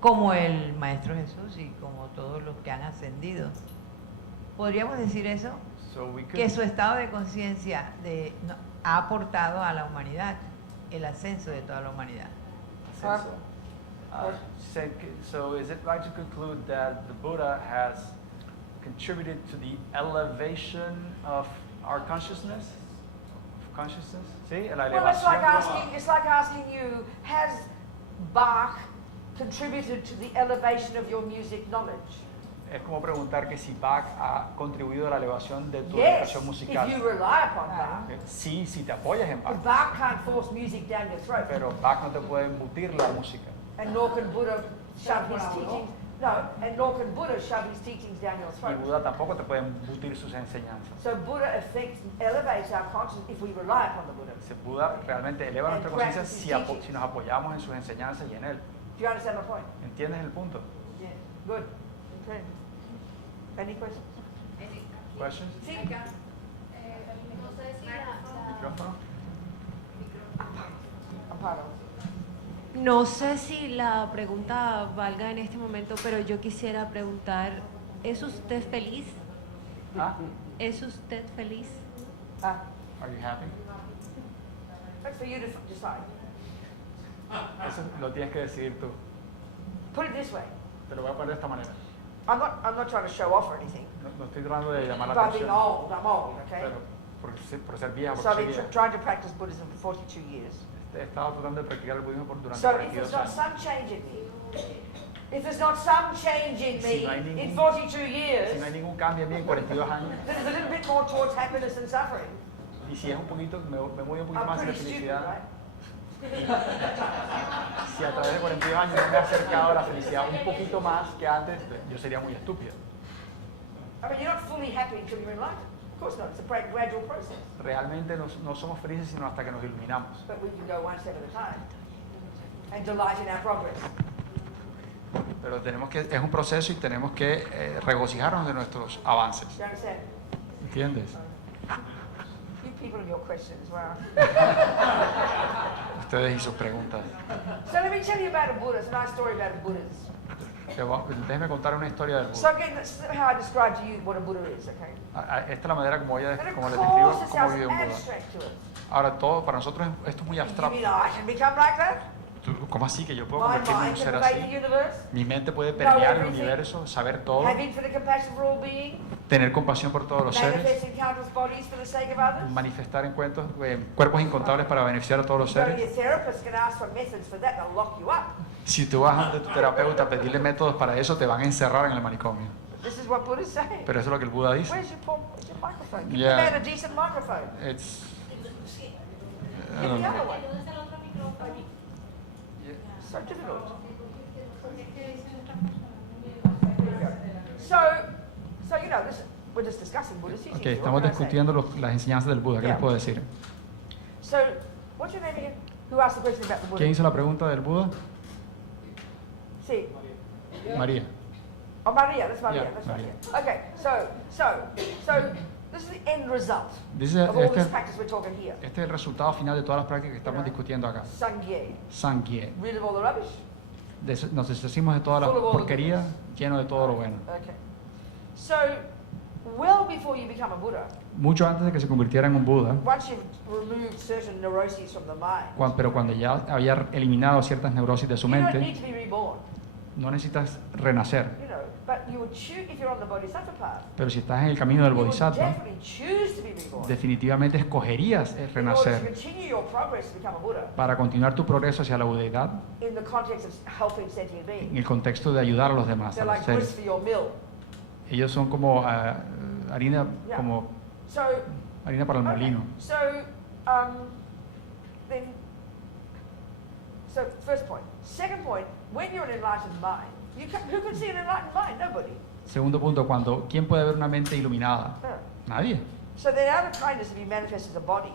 como el Maestro Jesús y como todos los que han ascendido. ¿Podríamos decir eso? So we could, Que su estado de conciencia ha aportado a la humanidad, el ascenso de toda la humanidad. ascenso. So is it right to conclude that the Buddha has contributed to the elevation of our consciousness? ¿Sí? La Well, it's elevación. like asking you, has Bach contributed to the elevation of your music knowledge? Es como preguntar que si Bach ha contribuido a la elevación de tu Yes, educación if musical. you rely upon Bach. Sí, si te apoyas en Bach. But Bach can't force music down your throat. Pero Bach no te puede embutir la música. And nor can Buddha shove his teachings. No, and nor can Buddha shove his teachings down your Y throat. Buda tampoco te puede embutir sus enseñanzas. So Buddha elevates our consciousness if we rely upon the Buddha. Ese Buda realmente eleva And nuestra conciencia practice si, his teachings. si nos apoyamos en sus enseñanzas y en él. Do you understand my point? ¿Entiendes el punto? Yeah. Good. Okay. Any questions? Questions? Sí. No sé si ¿Micrófono? Amparo. No sé si la pregunta valga en este momento, pero yo quisiera preguntar, ¿es usted feliz? ¿Ah? ¿Es usted feliz? Ah, Are you happy? that's for you to decide. Eso lo tienes que decidir tú. Put it this way. Te lo voy a poner de esta manera. I'm not trying to show off or anything. No estoy tratando de llamar la By being atención, old, I'm old, okay? pero por ser vieja, So por I've ser been vieja. trying to practice Buddhism for 42 years. He estado tratando de practicar el budismo durante So if there's 42 not años. some change in me, if there's not some change in Si me no hay in ningún- 42 years, Si no hay ningún cambio en mí en 42 años, that is a little bit more towards happiness and suffering, y si es un poquito, me voy un poquito I'm más hacia la pretty stupid, felicidad, right? si a través de 42 años no me he acercado a la felicidad un poquito más que antes, yo sería muy estúpido. I mean, you're not fully happy until you're enlightened. Of course not. It's a gradual process. Realmente no somos felices sino hasta que nos iluminamos. But we can go one step at a time and delight in our progress. Pero es un proceso y tenemos que regocijarnos de nuestros avances. Do you understand? ¿Entiendes? You people and your questions, wow. Ustedes y sus preguntas. So let me tell you about a Buddha. It's a nice story about a Buddha. Déjeme contar una historia del So Buda. again, this is how I describe to you what a Buddha is, okay? Esta es la manera como, And como of les course describo it cómo sounds vive un Buda. abstract to us. Ahora, todo para nosotros esto es muy You abstracto. mean I can become like that? ¿Cómo así que yo puedo My convertirme en un mind ser can pervade the así? universe, Mi mente puede know permear el everything, universo, saber todo, have infinite compassion for all beings, tener compasión por todos los seres, manifest in countless bodies for the sake of others. manifestar en cuerpos incontables para beneficiar a todos los You go to seres. your therapist, can ask for methods for that, they'll lock you up. Si tú vas ante tu terapeuta a pedirle métodos para eso, te van a encerrar en el manicomio. This is what Buddha's saying. Pero eso es lo que el Buda dice. Where's your microphone? Give Yeah. the man a decent microphone. It's, I Give don't the know. other one. So difficult. So you know, this, we're just discussing Buddhist teachings. Ok, here. estamos What can I say? discutiendo las enseñanzas del Buda. ¿Qué les puedo decir? So, what's your name again? Who asked the question about the Buddha? ¿Quién hizo la pregunta del Buda? Sí. María. Oh, Maria, that's Maria, Yeah, that's Maria. Maria. Okay, so this is the end result Dice, of all this este practice we're talking here. es el resultado final de todas las prácticas que estamos discutiendo acá. Sangye, Sankhya. rid of all the rubbish. Nos deshacimos de toda la Full of all the porquería, lleno de todo lo bueno. Okay. So, well before you become a Buddha, Mucho antes de que se convirtiera en un Buda, once you've removed certain neuroses from the mind, pero cuando ya había eliminado ciertas neurosis de su you don't mente, need to be reborn. no necesitas renacer. You know, but you would choose, if you're on the Bodhisattva path, Pero si estás en el camino del you would Bodhisattva, definitely choose to be reborn. definitivamente escogerías In order to renacer continue your progress to become a Buddha para continuar tu progreso hacia la budeidad in the context of helping sentient en beings. el contexto de ayudar a los demás, a They're los like grist seres. for your mill. Ellos son como harina, Yeah. como So, harina para el okay. molino. So, then, so first point. Second point, when you're an enlightened mind, who can see an enlightened mind? Nobody. Segundo punto, ¿quién puede ver una mente iluminada? No. Nadie. So the outer kindness to be manifest as a body.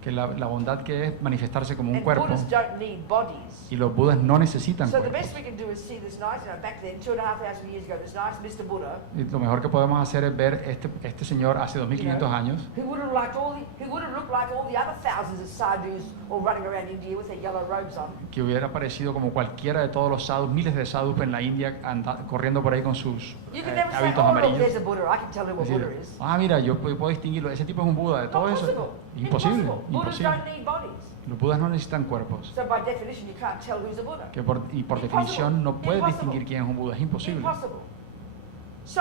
Que la bondad que es manifestarse como un And cuerpo, Buddhas don't need bodies. y los budas no necesitan So the cuerpos. best we can do is see this nice, back then, 2,500 years ago, this nice Mr. Buddha, Y lo mejor que podemos hacer es ver este señor hace 2500 años, who would have looked like all the other thousands of sadhus all running around India with their yellow robes on. que hubiera parecido como cualquiera de todos los sadhus, miles de sadhus en la India corriendo por ahí con sus You can never say, hábitos oh, look, amarillos. there's a Buddha, I can tell who a Decir, Buddha is. mira, yo puedo distinguirlo, ese tipo es un Buda, de todo Not eso. possible. Imposible, Impossible. Buddhas imposible. don't need bodies. Los Budas no necesitan cuerpos, So by definition, you can't tell who's a Buddha. y por Impossible. definición no puedes Impossible. distinguir quién es un Buda, es imposible. Impossible. So,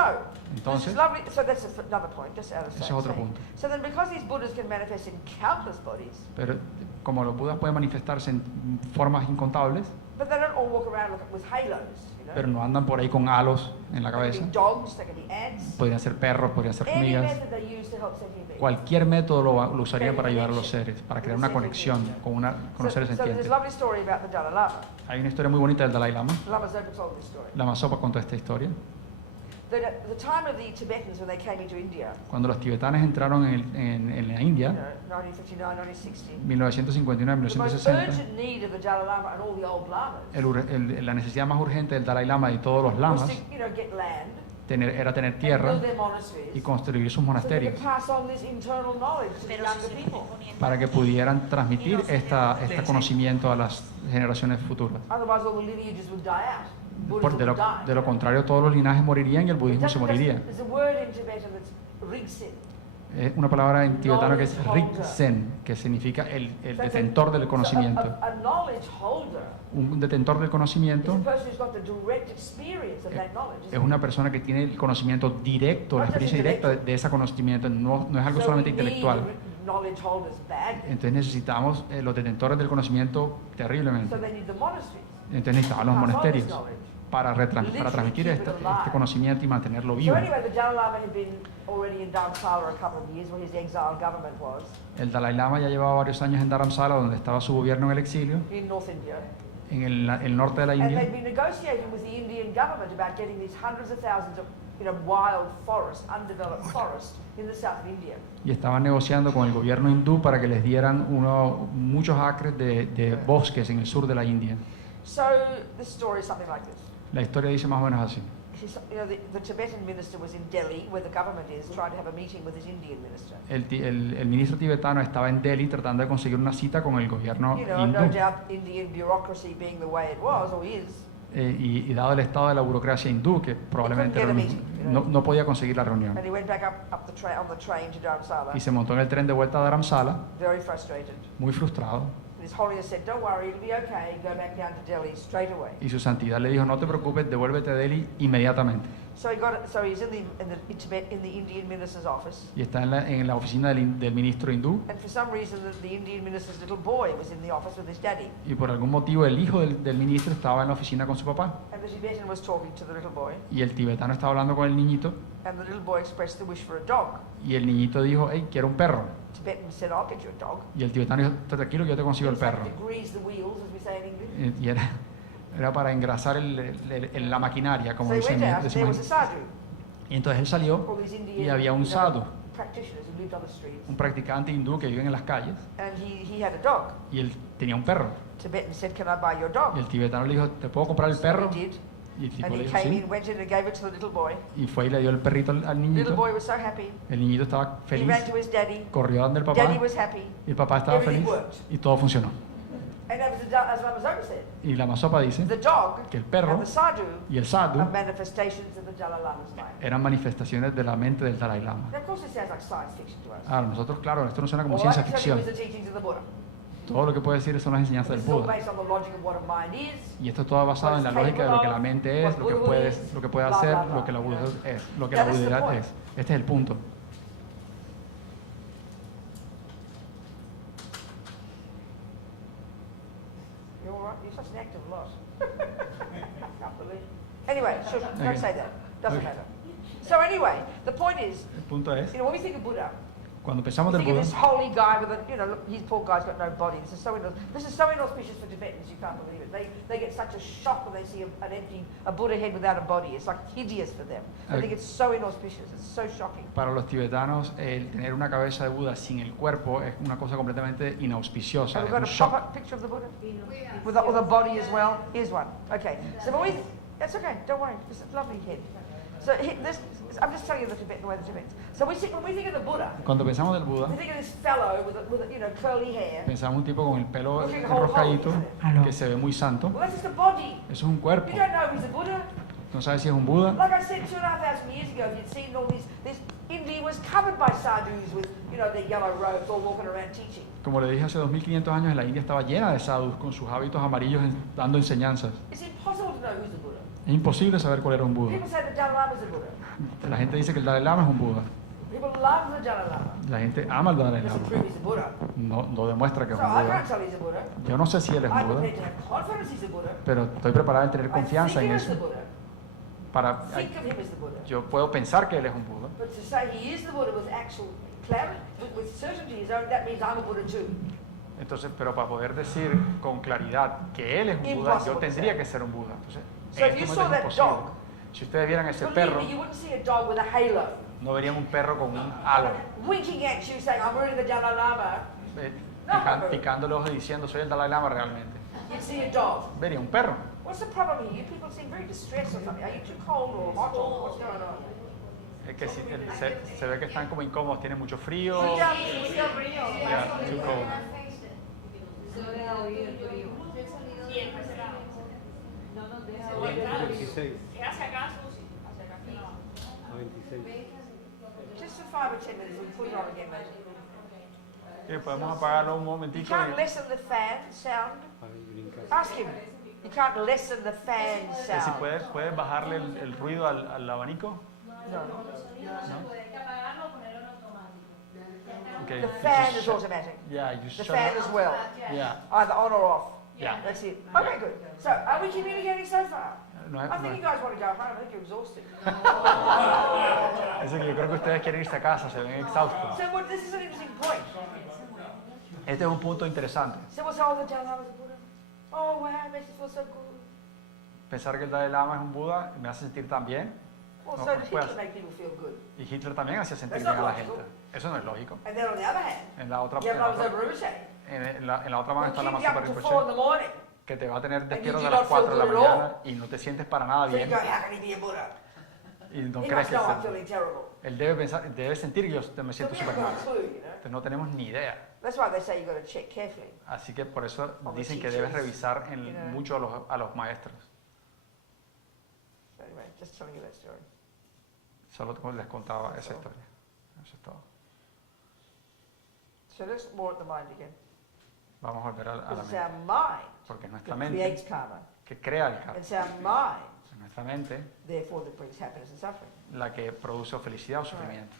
this Entonces, is lovely. So that's another point, just out of ese es sight. otro punto. So then, because these Buddhas can manifest in countless bodies, Pero como los Budas pueden manifestarse en formas incontables, but they don't all walk around with halos, you know. pero no andan por ahí con halos en la They can cabeza. be dogs, they can be ants. Podrían ser perros, podrían ser Any hormigas. method they use to help sentient beings. Cualquier método lo usarían para ayudar a los seres, para crear una conexión con los seres So there's sentientes. a lovely story about the Dalai Lama. Hay una historia muy bonita del Dalai Lama. Lama Zopa told this story. Lama Zopa contó esta historia. That at the time of the Tibetans when they came into India, Cuando los tibetanos entraron en la India, 1959, 1960, 1959, the most 1960, urgent need of the Dalai Lama and all the old lamas la necesidad más urgente del Dalai Lama y todos los was lamas to, get land era tener and tierra build their monasteries y construir sus so they monasterios could pass on this internal knowledge to the Pero younger si se people. poniendo para que pudieran transmitir este conocimiento a las generaciones futuras. Otherwise, all the lineages would die out. Buddhism De would die. lo contrario, todos los linajes morirían y el budismo se moriría. There's a word in Tibetan that's rigsin. Es una palabra en tibetano que es Rik-sen, que significa el detentor del conocimiento. A knowledge holder Un detentor del is conocimiento a person who's got the direct experience of that knowledge. es una persona que tiene el conocimiento directo, la experiencia directa de ese conocimiento, no es algo solamente intelectual. Knowledge holders badly. Entonces necesitamos los detentores del conocimiento terriblemente. So they need the monasteries. Entonces necesitaban los Pass on this monasterios knowledge. para transmitir este conocimiento y mantenerlo So vivo. anyway, the Dalai Lama had been already in Dharamsala a couple of years where his exile government was El Dalai Lama ya llevaba varios años en Dharamsala, donde estaba su gobierno en el exilio, in North India. en el norte de la And India. they'd been negotiating with the Indian government about getting these hundreds of thousands of wild forests, undeveloped forests in the south of India. Y estaban negociando con el gobierno hindú para que les dieran muchos acres de bosques en el sur de la India. So this story is something like this. La historia dice más o menos así. The Tibetan minister was in Delhi, where the government is, trying to have a meeting with his Indian minister. El ministro tibetano estaba en Delhi tratando de conseguir una cita con el gobierno You know, hindú. no doubt Indian bureaucracy being the way it was or is, Y dado el estado de la burocracia hindú, que probablemente era no podía conseguir la reunión. and he went back up the on the train to Dharamsala, Y se montó en el tren de vuelta a Dharamsala, very frustrated. muy frustrado. And His Holiness said, "Don't worry, it'll be okay. Go back down to Delhi straight away." Y su santidad le dijo, no te preocupes, devuélvete a Delhi inmediatamente. So he's in the Indian minister's office, Y está en la oficina del ministro hindú. and for some reason the Indian minister's little boy was in the office with his daddy, Y por algún motivo el hijo del ministro estaba en la oficina con su papá. and the Tibetan was talking to the little boy, Y el tibetano estaba hablando con el niñito. and the little boy expressed the wish for a dog. Y el niñito dijo, hey, quiero un perro. The Tibetan said, "I'll get you a dog." Y el tibetano dijo, tranquilo que yo te consigo el It's like perro. to grease the wheels, as we say in English. Y era para engrasar la maquinaria, como So he went out, there decimos. was a sadhu, Y entonces él salió all these Indian y había un sadhu, practitioners who lived on the streets, un practicante hindú que vive en las calles, and he had a dog. y él tenía un perro. Tibetan said, "Can I buy your dog?" Y el tibetano le dijo, ¿te puedo comprar el So perro? he did, Y el tipo and le he dijo, came sí. in, went in and gave it to the little boy. Y fue y le dio el perrito al The little niñito. boy was so happy. El niñito estaba He feliz, ran to his daddy. corrió donde el papá, Daddy was happy. y el papá estaba Everything feliz, worked. y todo funcionó. And as Ramazopa said, Y la masopa dice the dog que el perro and the sadhu y el sadhu are manifestations of the Dalai Lama's mind. eran manifestaciones de la mente del Dalai Lama. Now, of course, it sounds like science fiction to us. A nosotros, claro, esto no suena como All I ciencia can tell you ficción. is the teachings of the Buddha. Todo lo que puede decir son las enseñanzas This del is all Buda. based on the logic of what a mind is. Y esto es todo basado en la lógica de lo que la mente es, lo que puede hacer, lo que la Buda es, lo que la Buda es. Este es el punto. You're all right? You're such an active lot. Can't believe. Anyway, sure, don't Okay. say that. Doesn't Okay. matter. So anyway, the point is, El punto es, when we think of Buddha, cuando pensamos we del think of Buda, this holy guy with a, look, his poor guy's got no body. This is so inauspicious for Tibetans, you can't believe it. They get such a shock when they see a Buddha head without a body. It's like hideous for them. They think it's so inauspicious. It's so shocking. para los tibetanos, el tener una cabeza de Buda sin el cuerpo es una cosa completamente inauspiciosa, Have es we un got a shock. pop-up picture of the Buddha? With a body as well? Here's one. Okay. So when that's okay, don't worry. It's a lovely head. So I'm just telling you the way the Tibetans. So when we think of the Buddha, Cuando pensamos del Buda, we think of this fellow with curly hair. pensamos un tipo con el pelo enroscadito, que se ve muy santo. Well, that's just a body. Eso es un cuerpo. You don't know if he's a Buddha. No sabes si es un Buda. Like I said 2,500 years ago, if you'd seen all these India was covered by sadhus with, their yellow robes, all walking around teaching. Como le dije hace 2500 años, la India estaba llena de sadhus con sus hábitos amarillos dando enseñanzas. It's impossible to know who's a Buddha. Es imposible saber cuál era un Buda. People say the Dalai Lama's a Buddha. La gente dice que el Dalai Lama es un Buda. People love the Dalai Lama. La gente ama al Dalai Doesn't Lama. prove he's a Buddha. No demuestra que es So un I Buda. can't tell he's a Buddha. Yo no sé si él es un I'm Buda, prepared to have confidence he's a Buddha. pero estoy preparado en tener I confianza think en of him as eso. the Buddha. Para, Think of him as the Buddha. yo puedo pensar que él es un Buda, But to say he is the Buddha with actual clarity, with certainty, that means I'm a Buddha too. entonces, pero para poder decir con claridad que él es un Buda, yo tendría que ser un Buda. Entonces, So if en you este saw momento that es imposible. dog, Si ustedes vieran ese believe perro, me, you wouldn't see a dog with a halo, no verían un perro con un halo, winking at you saying, I'm really the Dalai Lama. picando los ojos y diciendo, soy el Dalai Lama realmente. You'd see a dog. Vería un perro. What's the problem here? You people seem very distressed or something. Are you too cold or hot or what's going on? Es que se ve que están como incómodos, tienen mucho frío. Sit down. Yeah, too cold. Es hacia acá, Susi, hacia acá. No. Just just for 5 or 10 minutes. We'll put it on again later. Podemos apagarlo un You momentico. can't lessen the fan sound. Ask him. You can't lessen the fan Si sound. puedes bajarle el ruido al abanico. No. Hay que apagarlo o ponerlo en automático. Okay, The you fan just is shut- automatic. Yeah, you The shut fan it. as well. Yeah. Either on or off. Yeah. That's it. Okay, good. So, are we communicating so far? No, I think you no. guys want to go home. I think you're exhausted. Es que yo creo que ustedes quieren irse a casa, se ven exhaustos. So, what, this is an interesting point. Este es un punto interesante. So, what's all the Dalai Lama's a Buddha? Oh, wow, it makes you feel so good. Pensar que el Dalai Lama es un Buda me hace sentir tan bien. Well, No, so no puede Hitler hacer. make people feel good. Y Hitler también hacía sentir That's bien a not la logical. gente. Eso no es lógico. And then on the other hand, En la otra, you have Lama Zopa Rinpoche. en la otra mano Who está la keep you up Lama until Zopa 4 in the Rinpoche, morning. que te va a tener you despierto do a las not 4 de la feel good at all. mañana y no te sientes para nada So you bien. go, how can he be a Buddha? Y no He crees must que know I'm sea. feeling terrible. Él debe sentir que yo me So siento we haven't súper mal. got a clue, you know. Entonces no tenemos ni idea. That's why they say you've got to check carefully. Así que por eso On the dicen que debes teachers, revisar you know. mucho a los maestros. So anyway, just telling you that story. Solo les contaba esa historia. Eso es todo. So let's more at the mind again. Vamos a volver a la Because it's mente. our mind Porque es nuestra that mente creates karma. que crea el karma. It's our mind, Es nuestra mente therefore, that brings happiness and suffering. la que produce o felicidad o sufrimiento.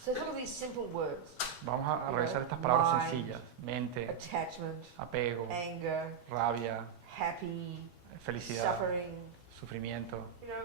So look at these simple words. Vamos a You revisar know, estas palabras mind, sencillas. Mente, Attachment, apego, anger, rabia, happy, felicidad, suffering. sufrimiento. You know,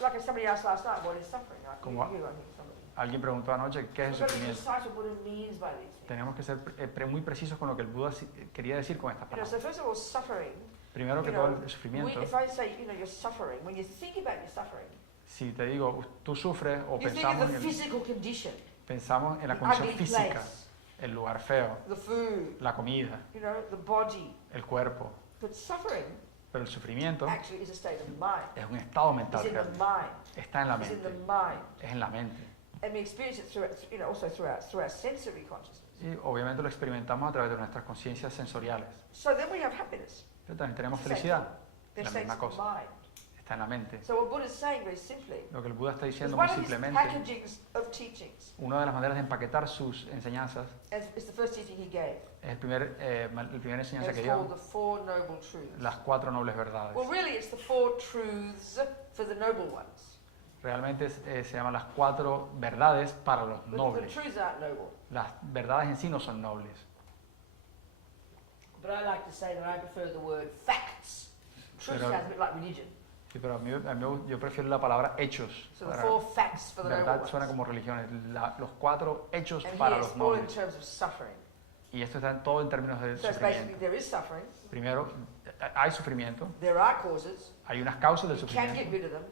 like if somebody asked last night, what is suffering? Like Como- you, I think somebody. Alguien preguntó anoche qué es el We've got to be sufrimiento. precise what Buddha means by these things. Tenemos que ser muy precisos con lo que el Buda quería decir con estas You know, so palabras. first of all, suffering. Primero que you todo, know, el sufrimiento. if I say, you know, you're suffering, when you think about your suffering, Si te digo, tú sufres o you think pensamos of the en, physical condition, pensamos en la the condición ugly física, place, el lugar feo, the food, la comida, you know, the body. el cuerpo. But suffering Pero el sufrimiento actually is a state of mind. es un estado It's mental in the realmente. mind. Está en la It's in the mente. mind. Es en la mente. And we experience it through, you know, also through our sensory consciousness. Y obviamente lo experimentamos a través de nuestras conciencias sensoriales. So then we have happiness. Pero también tenemos It's the same felicidad. They're La states misma of cosa. mind. Está en la mente. So what Buddha is saying very simply Lo que el Buda está is diciendo one muy of his simplemente, packagings of teachings. una de las maneras de empaquetar sus enseñanzas Is the first teaching he gave. es el primer enseñanza It's que called dio, the Four Noble Truths. las 4 nobles verdades. Well, really, it's the four truths for the noble ones. Realmente se llaman las 4 verdades para los The nobles. truths aren't noble. Las verdades en sí no son nobles. But I like to say that I prefer the word facts. Truth Pero- sounds a bit like religion. Sí, pero a mí yo prefiero la palabra hechos. So the Para- four facts for the noble verdad ones. suena como religiones. Los 4 hechos And para here los it's all in nobles. terms of suffering. Y esto está en todo en términos de So it's basically sufrimiento. there is suffering, Primero, hay sufrimiento, there are causes, hay unas causas del you can get sufrimiento. rid of them.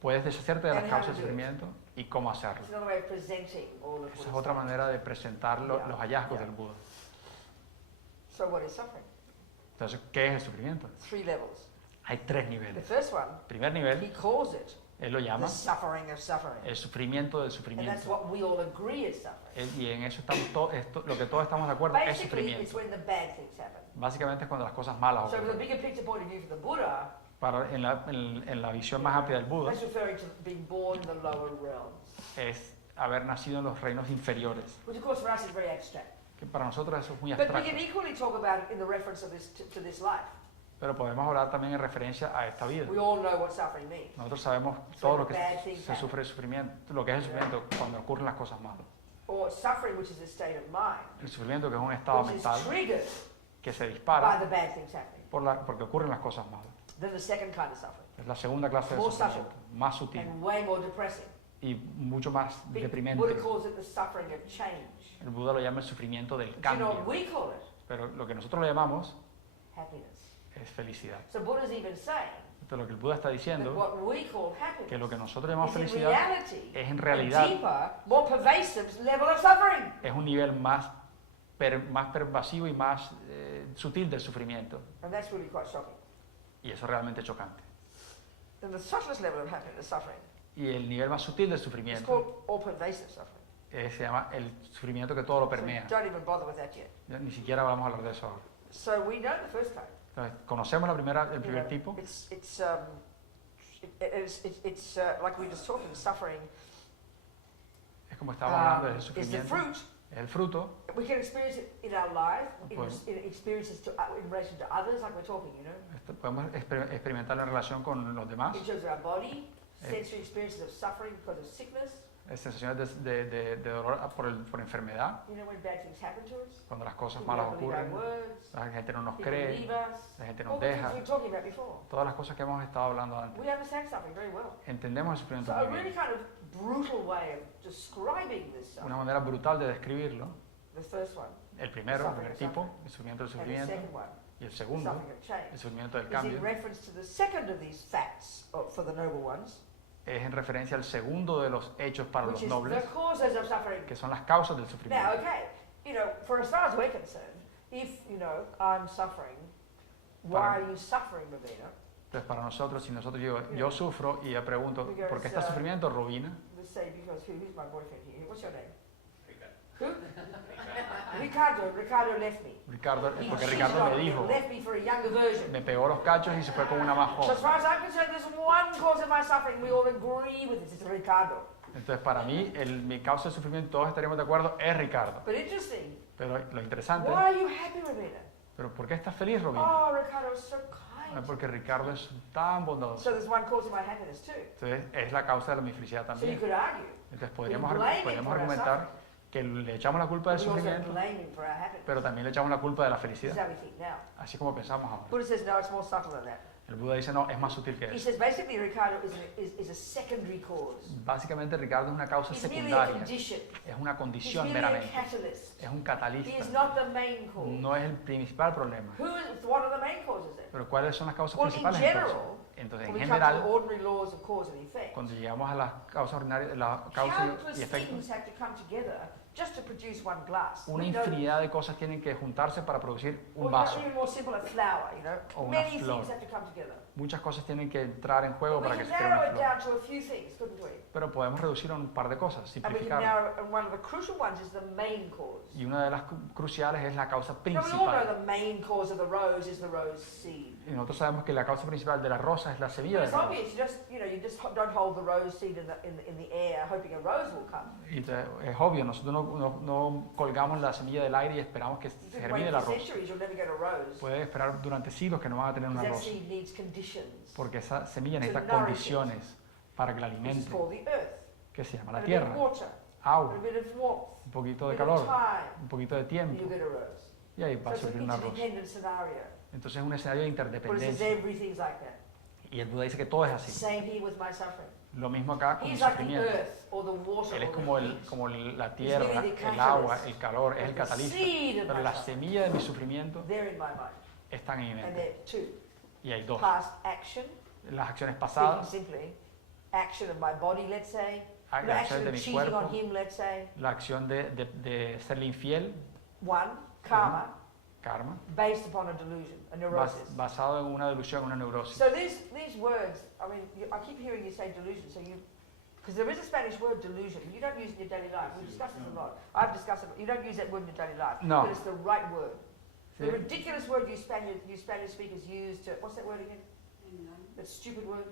Puedes deshacerte de las And how causas to del do it. sufrimiento y cómo hacerlo. It's another way of presenting all of Esa es Buddha's otra teachings. manera de presentar Yeah. los hallazgos Yeah. del Buda. So what is suffering? Entonces, ¿qué es el sufrimiento? 3 levels. Hay 3 The niveles. first one, Primer he nivel, calls it él lo the llama suffering of suffering. el sufrimiento del And that's sufrimiento. what we all agree is suffering. Y en eso estamos lo que todos estamos de acuerdo es Basically, it's sufrimiento. when the bad things happen. Básicamente es cuando las cosas malas So from the ocurren. bigger picture point of view for the Buddha, En la visión más amplia del Buda that's referring to being born in the lower realms. es haber nacido en los reinos inferiores, Which of course for us is very abstract. que para nosotros eso es muy But we abstracto. can equally talk about it in the reference of this to this life. Pero podemos hablar también en referencia a esta vida. We all know what suffering means. Nosotros sabemos So todo lo the que bad things se happen. sufre de sufrimiento, lo que es el sufrimiento cuando ocurren las cosas malas. Or suffering, which is a state of mind, El sufrimiento que es un estado which is mental triggered que se by dispara the bad things happening. porque ocurren las cosas malas. Then the second kind of suffering, Es la segunda clase de More sufrimiento, más sutil and way more depressing. y mucho más Buddha deprimente. calls it the suffering of change. El Buda lo llama el sufrimiento del Do you know what cambio, we call it? pero lo que nosotros lo llamamos Happiness. es felicidad. So Buddha's even saying Entonces lo que el Buda está that diciendo, what we call que happiness lo que nosotros llamamos is in felicidad reality es en a realidad deeper, more pervasive level of suffering. es un nivel más pervasivo y más sutil del sufrimiento. And that's really quite shocking. Y eso es realmente chocante. Then the subtlest level of happiness, suffering, Y el nivel más sutil del is sufrimiento called all pervasive suffering. se llama el sufrimiento que todo lo So permea. don't even bother with that yet. Ya ni siquiera vamos a hablar de eso ahora. So we know the first kind. Entonces, conocemos el You primer know, tipo. It's like we were just talking, suffering Es como estábamos hablando del is the sufrimiento, fruit. es el fruto. We can experience it in our life, Pues- in experiences in relation to others, like we're talking, Podemos experimentarlo en relación con los demás, in terms of our body, sensory experiences of suffering because of sickness. sensaciones de dolor por enfermedad, When bad things happen to us, cuando las cosas people malas don't believe our ocurren, words, la gente no nos people cree, leave us, la gente all nos the things deja, we were talking about before. todas las cosas que hemos estado hablando antes. We understand suffering very well. Entendemos el sufrimiento So a muy really bien. kind of brutal way of describing this suffering. Una manera brutal de describirlo, The first one, el primero, el primer tipo, el sufrimiento del and the sufrimiento, second one, y el the segundo, suffering of change, el sufrimiento del is in cambio, reference to the second of these facts for the noble ones, es en referencia al segundo de los hechos para which los is nobles, the causes of suffering. que son las causas del Now, sufrimiento. okay, for as far as we're concerned, if, I'm suffering, why are you suffering, Ravina? Entonces, para nosotros, si nosotros yo sufro y yo pregunto, ¿por qué está sufrimiento, Rubina? Let's say, because who's my boyfriend here? What's your name? Who? Ricardo left me. Ricardo, He porque cheated Ricardo on me me, dijo, left me for a younger version. me pegó los cachos y se fue con una más So as joven. far as I'm concerned, there's one cause of my suffering. We all agree with it. It's Ricardo. Entonces, para mí, mi causa de sufrimiento, todos estaríamos de acuerdo, es Ricardo. But interesting. Pero lo interesante, Why are you happy, Ravina? ¿pero por qué estás feliz, Rubina? Oh, Ricardo is so kind. Porque Ricardo es tan bondadoso. So there's one cause of my happiness too. Entonces, es la causa de mi felicidad So you también. could argue. Entonces, podríamos blame him podríamos for our argumentar que le echamos la culpa del We also sufrimiento, blame him for our happiness. pero también le echamos la culpa de la This is felicidad, how we think now. así como pensamos ahora. Buddha says, no, it's more subtle than that. El Buda dice, no, es más sutil que He eso. says basically Ricardo is a secondary cause. Básicamente, Ricardo es una causa He's merely a secundaria, condition. es una He's condición merely a meramente, catalyst. es un He catalista, is not the main cause. no es el principal problema. What are the main causes then? Pero ¿cuáles son las causas Well, in principales general, entonces? Entonces, when en we come to the general, ordinary laws of cause and effect, cuando llegamos a las causas ordinarias, la causa countless y efecto, things have to come together just to produce one glass. una We don't- infinidad de cosas tienen que juntarse para producir un or, vaso. even more simple, a flower, O una Many flor. things have to come together. Muchas cosas tienen que entrar en juego But para we que can se cree una narrow it flor. down to a few things, couldn't we? Pero podemos reducirlo a un par de cosas, And we can simplificarlo. narrow, and one of the crucial ones is the main cause. Y una de las cruciales es la causa Now, we all know principal. the main cause of the rose is the rose seed. Y nosotros sabemos que la causa principal de la rosa es la semilla de It's la rosa. obvious. You just don't hold the rose seed in the air hoping a rose will come. Y es obvio, nosotros no colgamos la semilla del aire y esperamos que You could germine wait la for rosa. centuries, you'll never get a rose. Puede esperar durante siglos que no van a tener una That rosa. seed needs conditions. Porque esa semilla necesita nourish it. condiciones para que la This is alimente, called the earth. que se llama A la bit of tierra, water, agua, a bit of warmth, un poquito a de bit of calor, time, un poquito de and tiempo, you get a rose. y ahí So va a it's an surgir una rosa. interdependent scenario. Entonces es un escenario de Buddha says interdependencia. everything's like that. Y el Buda dice que todo es así. Same here with my suffering. Lo mismo acá con el He's like the sufrimiento. earth or the water Él es or como, the heat. la tierra, really the el agua, catalyst. el calor, es el The catalista. seed of Pero my la suffering. semilla de mi sufrimiento They're in my mind. están en mi And mente. there are two. Y hay dos. Past action, Las acciones speaking pasadas, simply, action of my body, let's say, las the acciones action de of mi cheating on cuerpo, him, let's say. la acción de serle infiel, One, karma, karma, based upon a delusion, a neurosis. basado en una delusión, una neurosis. So these words, I mean, I keep hearing you say delusion, so you, because there is a Spanish word delusion, you don't use it in your daily life. We discuss this a lot. I've discussed it, but you don't use that word in your daily life. No. But it's the right word. The Sí. ridiculous word you Spanish speakers use to, what's that word again? That stupid word?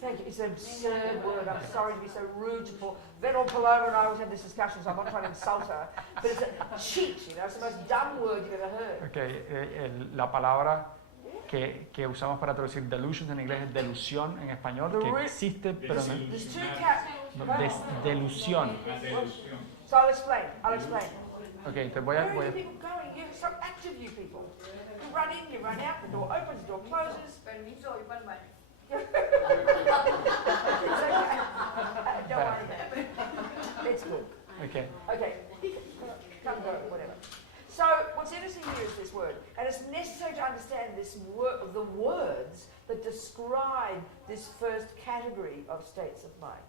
Thank you. It's an absurd word. I'm sorry to be so rude to Paul. Venerable Paloma and I always have this discussion, so I'm not trying to insult her. But it's a cheat, It's the most dumb word you've ever heard. Okay, la palabra que usamos para traducir delusions en inglés es delusión en español, que existe, pero no, There's two delusión. So I'll explain. Ok, entonces voy Where a, are you people going? You're so active, you people. You run in, you run out, the door opens, the door closes. Permiso, voy para el baño. It's okay. Don't worry about it. It's good. okay. Okay. Come go, whatever. So what's interesting here is this word, and it's necessary to understand the words that describe this first category of states of mind.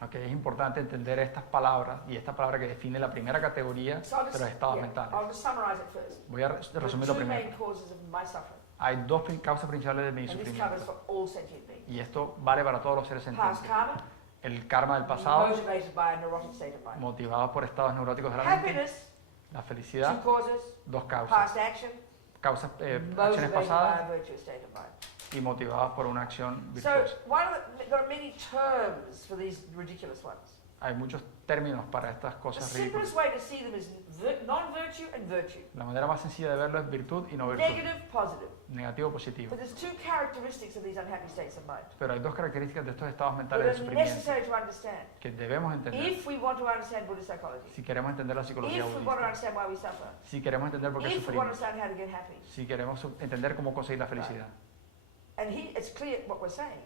Okay, es importante entender estas palabras y esta palabra que define la primera categoría So de los estados mentales. I'll just summarize it first. Voy a There are resumirlo two main primero. causes of my suffering, Hay dos causas principales de mi and this covers sufrimiento for all sentient beings. y esto vale para todos los seres Past sentientes. karma, El karma del pasado, motivated by a neurotic state of mind. motivado por estados neuróticos de la mente. Happiness, La two felicidad, causes, dos causas. past action, Acciones motivated by a pasadas virtuous state of mind. y motivadas por una acción So virtuosa. there are many terms for these ridiculous ones. Hay muchos términos para estas The cosas ridículas. simplest way to see them is non-virtue and virtue. La manera más sencilla de verlo es virtud y no virtud. Negative, positive. Negativo, positivo. But there's two characteristics of these unhappy states of mind Pero hay dos características de estos estados that mentales de are sufrimiento necessary to understand. que debemos entender If we want to understand Buddhist psychology, si queremos entender la psicología if we want to budista, understand why we suffer, si queremos entender por qué if we want to sufrimos, understand how to get happy. si queremos entender cómo conseguir la felicidad. And it's clear what we're saying.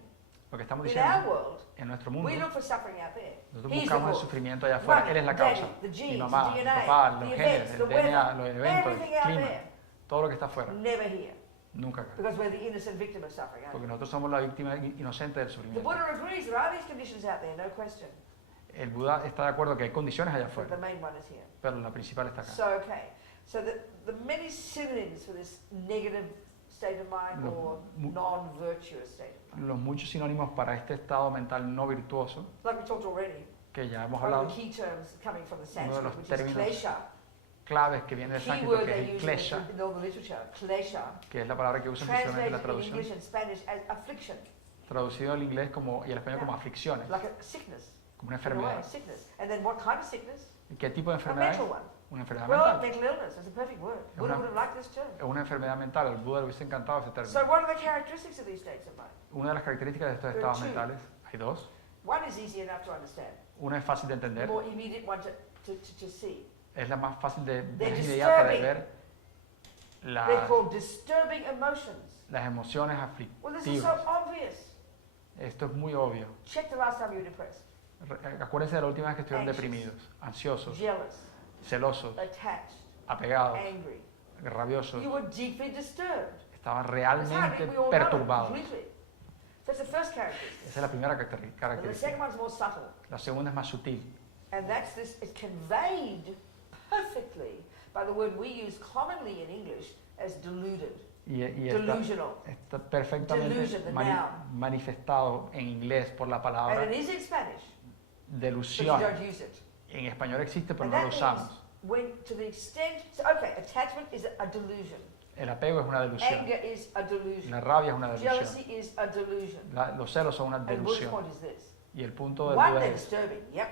Lo que estamos In our diciendo, world, en nuestro mundo, we look for suffering out there. nosotros He's the buscamos el cause. sufrimiento allá afuera. Money, Él es la daddy, causa. the Mi genes, mamá, the mi DNA, papá, los the genes, events, el the DNA, weather, los eventos, everything el out clima, there. todo lo que está afuera. Never here. Nunca acá. Because we're the innocent victim of suffering. Aren't Porque we? nosotros somos la víctima inocente del The sufrimiento. Buddha agrees there are these conditions out there, no question. El Buda está de acuerdo que hay condiciones allá But afuera, the main one is here. pero la principal está acá. So, okay. So the many synonyms for this negative state of mind or non-virtuous state of mind. Los muchos sinónimos para este estado mental no virtuoso, Like we talked already, que ya hemos one of hablado, the key terms coming from the uno de Sanskrit, los which is términos klesha. claves que viene del Key sánscrito, word que they es el use klesha, in all the literature, klesha, que es la palabra que usan principalmente en la translated in traducción, English and Spanish as affliction, traducido al inglés como, y al español como aflicciones, like a sickness, como una in a way, enfermedad. sickness. And then what kind of sickness? ¿Qué tipo de A enfermedad mental es? one. Una enfermedad Well, mental. mental illness is a perfect word. Buddha would have liked this term. Es una enfermedad mental, al Buda le hubiese encantado ese término. So what are the characteristics of these states of mind? Una de las características de estos There estados are two. mentales, hay dos. One is easy enough to understand, Una es fácil de the entender, more immediate one to see. es la más fácil de They're es inmediata de disturbing. ver They're called disturbing emotions. las emociones Well, this is so aflictivas. obvious. Esto es muy obvio. Check the last time you were depressed, Acuérdense de la última vez que estuvieron Anxious. deprimidos, ansiosos, jealous, celosos, attached, apegados, angry. rabiosos. You were deeply disturbed. Estaban It's hard, realmente we all know it perturbados. completely. That's the first characteristic. Esa es la primera And the second característica. one's more subtle. La segunda es más sutil. And that's this, it's conveyed perfectly by the word we use commonly in English as deluded, Y está, delusional. está perfectamente Delusion, the noun. manifestado en inglés por la And palabra it is in Spanish, but you delusión. don't use it. En español existe, pero And no that lo means usamos. when, to the extent, so okay, attachment is a delusion. El apego es una delusión. Anger is a delusion. La rabia es una delusión. Jealousy is a delusion. Los celos son una And Buddha's delusión. point is this. Y el punto del One, Buda they're es, disturbing, yep.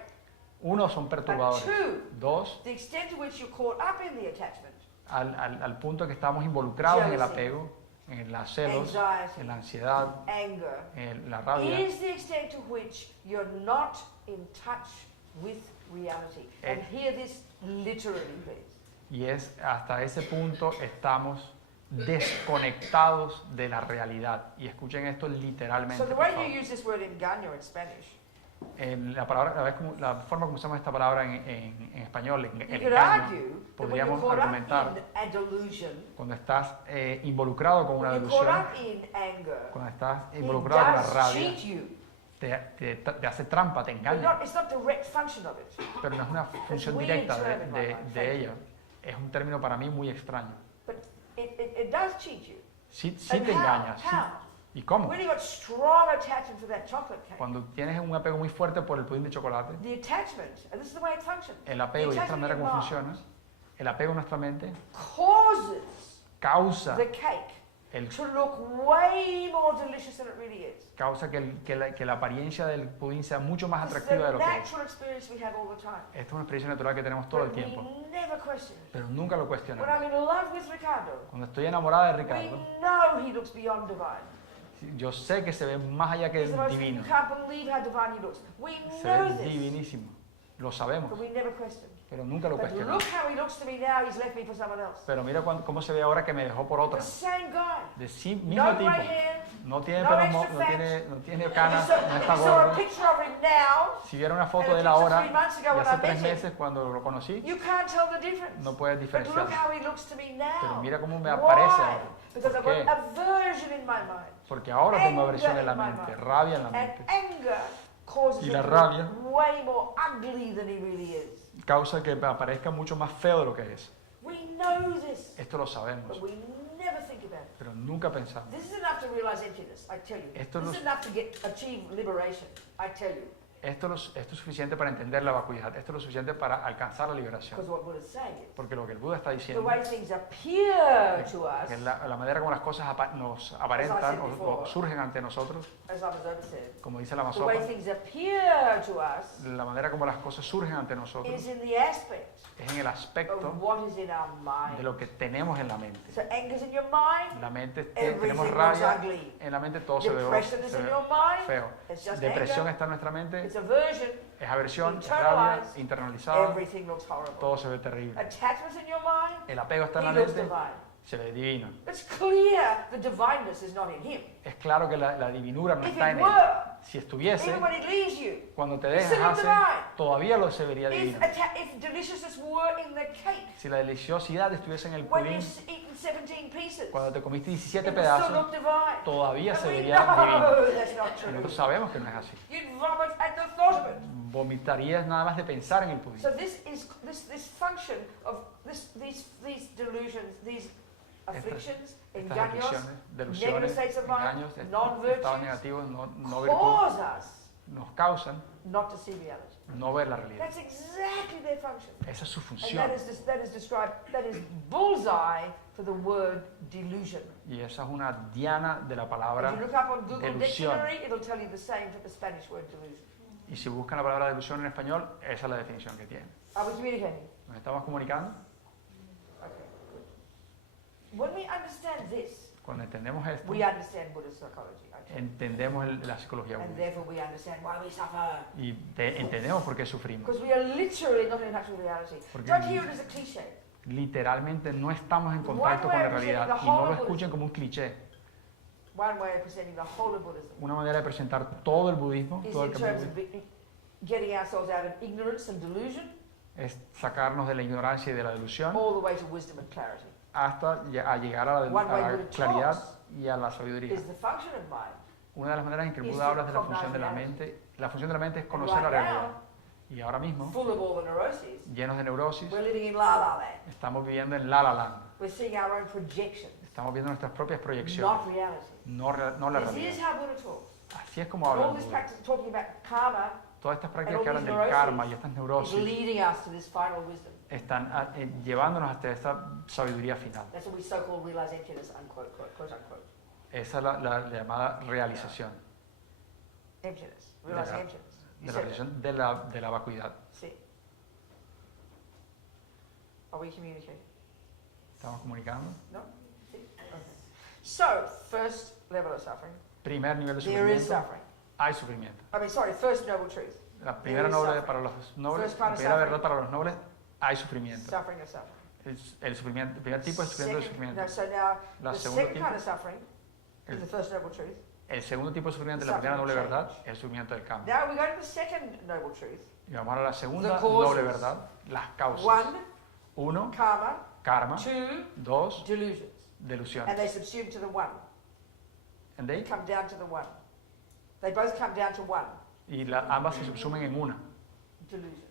uno, son But perturbadores. two, Dos, the extent to which you're caught up in the attachment, al punto que estamos involucrados en el Jealousy. apego, en los celos, anxiety, en la ansiedad, anger, en la rabia. is the extent to which you're not in touch with reality. And hear this literally, please. Y es hasta ese punto estamos desconectados de la realidad. Y escuchen esto literalmente. So the por way favor. you use this word engaño in Spanish, La forma como usamos esta palabra en español, you el could engaño, argue that when you're podríamos caught up argumentar in a delusion, cuando estás involucrado con una when you're caught delusión, up in anger, cuando estás it involucrado con la does rabia, cheat you. te hace trampa, te But engaña, it's not direct function of it. pero no es una función weird directa term in my mind. Thank de you. ella. Es un término para mí muy extraño. But it does cheat you. Sí And te how? engaña. Sí. How? ¿Y cómo? When you got strong attachment for that chocolate cake, Cuando tienes un apego muy fuerte por el pudín de chocolate, the attachment, and this is the way it functions, el apego, y esta es la manera como mind funciona, el apego en nuestra mente causes causa, the cake el, to look way more delicious than it really is. causa que la apariencia del pudín sea mucho más This is atractiva de the lo que es. natural experience we have all the time. Esta es una experiencia natural que tenemos todo el But tiempo, we never question it. pero nunca lo When cuestionamos. I'm in love with Ricardo, Cuando estoy enamorada de we Ricardo, know he looks beyond divine. yo sé que se ve más allá que He's the most, divino, you can't believe how divine he looks. We se know ve this, divinísimo, lo sabemos, but we never question. pero nunca lo But cuestionamos. look how he looks to me now, he's left me for someone else. Pero mira cómo se ve ahora que me dejó por otra, The same guy. de sí mismo No tipo, grey hair. no tiene No pelo, extra no fat. tiene canas, no If está you saw a gordo. picture of him now, Si viera una foto and de a él picture ahora, 3 months ago y when hace I 3 met him, meses cuando lo conocí, you can't tell the difference. no puedes But look diferenciarlo. how he looks to me Pero now. mira cómo me aparece Why? ahora. Because ¿Por I've qué? got aversion in my mind. Porque ahora tengo Anger aversión en la in my mente, mind. rabia en la And mente. anger causes Y him la to rabia look way more ugly than he really is. causa que aparezca mucho más feo de lo que es. We know this, Esto lo sabemos, but we never think about it. pero nunca pensamos. This is enough to realize emptiness, I tell you. Esto This no- is enough to achieve liberation, I tell you. Esto es suficiente para entender la vacuidad, esto es lo suficiente para alcanzar la liberación. Because what Buddha's saying is, Porque lo que el Buda está the diciendo way things appear to que us, la manera como las cosas nos aparentan o surgen ante nosotros, as Amazopa said, como dice la the Amazopa, way things appear to us la manera como las cosas surgen ante nosotros is in the aspect es en el aspecto of what is in our de mind. lo que tenemos en la mente. So anger's in your mind, La mente, everything tenemos looks rabia, ugly. en la mente todo se ve Depression is se in ve your mind, feo. it's just Depresión anger, está en nuestra mente, it's aversion, es aversión, es Internalized. rabia, internalizada, everything looks horrible. todo se ve terrible. Attachment's in your mind, El apego está en he la looks mente, divine. se ve divino. It's clear the divineness is not in him. Es claro que la divinura no If está it en él. were, Si estuviese, even when it leaves you, cuando te it's dejas still hacer, divine. todavía lo se vería If, divino. if deliciousness were in the cake, Si la deliciosidad estuviese en el when pudín, you've eaten 17 pieces, cuando te comiste it 17 would still pedazos, look divine. todavía And se we vería divino. know that's not Y nosotros true. sabemos que no es así. You'd vomit at the thought of it. Vomitarías nada más de pensar en el pudín. So this function of these delusions, these afflictions, Estas engaños, aflicciones, negative delusiones, states of mind, engaños, estados non-virtues, negativos, no virtud, cause us nos causan not to see reality. no ver la realidad. That's exactly their function. Esa es su And función. that is described, that is bullseye for the word delusion. Y esa es una diana de la If palabra you look up on Google delusión. Dictionary, it'll tell you the same for the Spanish word delusion. Y si buscan la palabra delusión en español, esa es la definición que tiene. Are we communicating? ¿Nos estamos comunicando? Okay, good. When we understand this, Cuando entendemos esto, we understand Buddhist psychology, actually. entendemos la psicología And budista. therefore we understand why we suffer. Y entendemos por qué sufrimos. Because we are literally not in touch with reality. Porque Don't hear it as a cliche. literalmente no estamos en contacto con la realidad. Y no lo escuchen como un cliché. One way of presenting the whole of Buddhism Una manera de presentar todo el budismo, is todo el in camino terms of getting ourselves out of ignorance and delusion es sacarnos de la ignorancia y de la delusión all the way to wisdom and clarity. hasta llegar a One way la Buddha claridad talks y a la sabiduría. is the function of mind. Una de las maneras en que el is Buda to habla de la recognize función de la reality. mente, la función de la mente es And conocer la right realidad. now, Y ahora mismo, full of all the neuroses, llenos de neurosis, we're living in la la land. estamos viviendo en la land. We're seeing our own projections, Estamos viendo nuestras propias proyecciones, not reality. no la This is realidad. how Buddha talks. Así es como And habla all el this Buda. practice talking about karma Todas estas prácticas all que hablan these del karma neuroses y estas is neurosis leading us to this final wisdom. están llevándonos hasta esta sabiduría final. That's what we so-called realize emptiness, unquote, quote unquote. Esa es la llamada realización, Emptiness. de Realizing la, emptiness. You de la said realización de la vacuidad. that. See? Are we communicating? ¿Estamos comunicando? No? See? Okay. So, first level of suffering. Primer nivel de There is sufrimiento, suffering. hay sufrimiento. I mean, sorry, first noble truth. La primera is noble suffering. para los nobles, First kind la of primera suffering. verdad para los nobles, hay sufrimiento. Suffering of suffering. El sufrimiento, el primer tipo es sufrimiento de sufrimiento. No, so now, La the segunda second tipo, kind of suffering is the first noble truth. el segundo tipo de sufrimiento, la primera noble Suffering verdad, es el sufrimiento del cambio. Now we go to the second noble truth. Y vamos a la segunda The causes. noble verdad, las causas. One, Uno, karma. karma. Two, Dos, delusions. delusión. And they subsume to the one. And They they- come down to the one. They both come down to one. y ambas se subsumen en una, Delusions.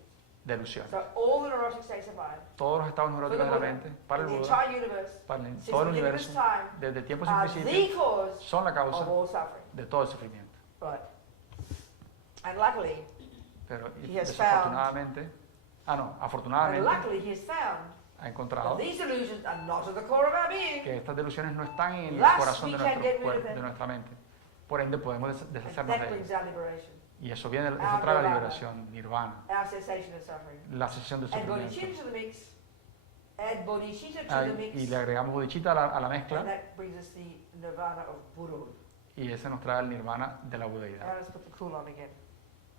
delusión. So all the neurotic states of mind, Todos los estados neuróticos de la mente, para el the Buda, entire universe, para since todo el the beginning of this universo, time, desde tiempos sin are the principio, cause son la of causa all suffering. de todo el sufrimiento. Right. And luckily, Pero He has desafortunadamente, and afortunadamente, luckily he has found ha that encontrado these delusions are not at the core of our being. que estas delusiones no están en el Thus, corazón we de can nuestro get rid of cuerpo, them. de nuestra mente. Por ende, podemos And deshacernos that de brings ellas. our liberation, Y eso trae la nirvana. liberación, nirvana, our cessation of suffering. la cesión del Add sufrimiento. bodhicitta to the mix. Add bodhicitta to Ah, the y mix. le agregamos bodhicitta a la mezcla, And that brings us the nirvana of Buddhahood. y ese nos trae el nirvana de la Now budeidad. let's put the cool on again.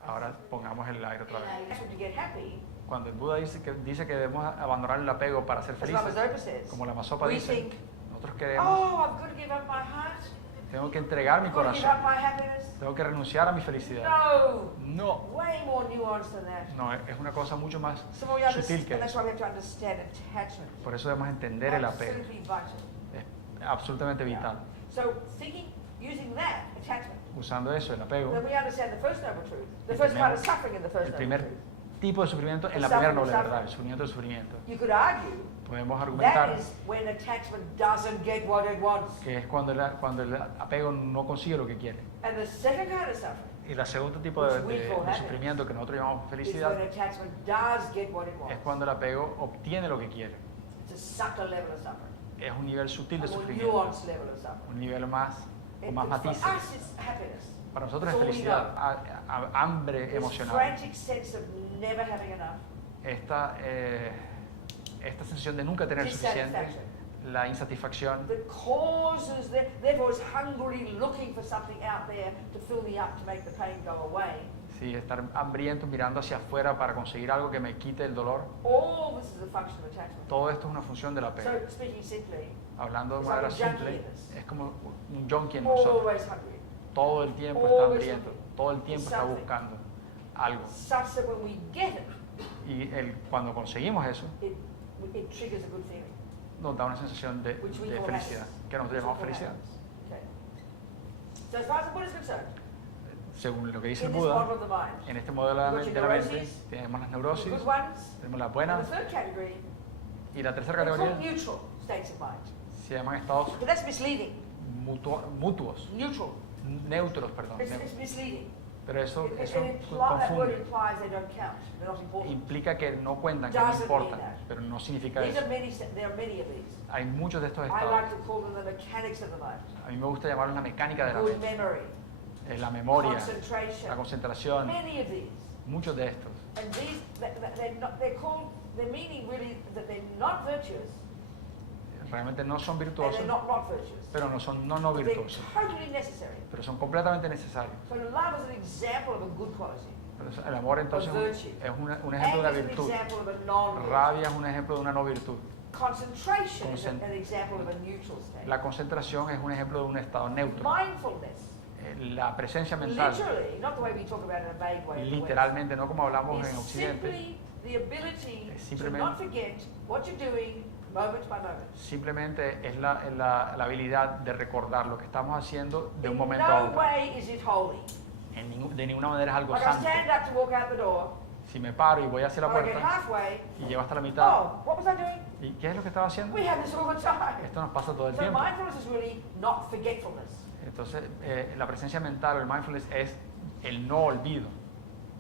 Ahora pongamos el aire otra vez. That's when you get happy. Cuando el Buda dice que debemos abandonar el apego para ser As felices, Lama says, como la Masopa we dice, think, nosotros queremos, oh, I've got to give up my heart. tengo que entregar mi I've got to give up corazón, my happiness. tengo que renunciar a mi felicidad. No, No, way more nuanced than that. no, es una cosa mucho más So we sutil understand, que and that's eso. why we have to understand attachment. Por eso debemos entender el apego, Absolutely vital. es absolutamente vital. So thinking, using that attachment, Usando eso, el apego, then we understand the first noble truth, the first kind of suffering in the first el noble primer truth. tipo de sufrimiento en la primera noble verdad, el sufrimiento del sufrimiento. You could argue Podemos that argumentar is when attachment doesn't get what it wants. que es cuando el apego no consigue lo que quiere. And the second kind of suffering Y el segundo tipo de sufrimiento que nosotros llamamos Is felicidad when attachment does get what it es wants. cuando el apego obtiene lo que quiere. It's a subtle level of suffering. Es un nivel sutil A de more sufrimiento, nuanced level of suffering. un nivel más con más For matices. us, it's happiness. Para nosotros es That's all we felicidad, know. hambre This emocional. frantic sense of never having enough. Esta sensación de nunca tener suficiente, Dissatisfaction. la insatisfacción, That causes, therefore is hungrily looking for something out there to fill me up, to make the pain go away. sí, estar hambriento mirando hacia afuera para conseguir algo que me quite el dolor. All this is a function of attachment. Todo esto es una función del apego. So, speaking simply, Hablando de it's manera like a junkie simple, in us. es como un junkie en nosotros. always hungry. Todo el tiempo está Always hambriento, looking todo el tiempo for está something. buscando algo. Such that when we get it, Y cuando conseguimos eso, it triggers a good feeling. nos da una sensación de Which we call felicidad, que nosotros llamamos Which we call felicidad. happiness. Okay. So as far as the Buddha is concerned, Según lo que dice in el this Buda, model of the mind, en este modelo You've got de your la mente, neuroses, tenemos las the neurosis, good ones, tenemos las and buenas, the third category, y la tercera they're called categoría neutral states of mind. se llaman estados But that's misleading. mutuos, Neutral. neutros, perdón. It's misleading. Pero eso That word confunde. implies they don't count. They're not important. Implica que no cuentan, que no Doesn't importan, mean that. pero no significa There eso. are many of these. Hay muchos de estos I estados. like to call them the mechanics of the mind. A mí me gusta llamarlos la mecánica de la Good mente. memory, Es la memoria, concentration, la concentración, many of these. muchos de estos. And these, they're meaning really that they're not virtuous Realmente no son and virtuosos, they're not virtuous. pero no son no They're virtuosos, totally necessary. pero son completamente necesarios. So love is an example of a good quality. Pero el amor entonces Of virtue. es un ejemplo de Anger la is an virtud. example of a non-virtue. Rabia es un ejemplo de una no virtud. Concentration is Concent- an example of a neutral state. La concentración es un ejemplo de un estado neutro. Mindfulness, La presencia mental, literally, not the way we talk about it in a vague way, in the West, literalmente, no como hablamos en is Occidente, simply the ability Es to simplemente- not forget what you're doing moment by moment. simplemente es la habilidad de recordar lo que estamos haciendo de un In momento a no otro. way is it holy. De ninguna manera es algo Like I santo. stand up to walk out the door, Si me paro y voy hacia la or I get puerta halfway, y llego hasta la mitad, oh, what was I doing? ¿y qué es lo que estaba haciendo? We have this all the time. Esto nos pasa todo el So tiempo. mindfulness is really not forgetfulness. Entonces, la presencia mental o el mindfulness es el no olvido.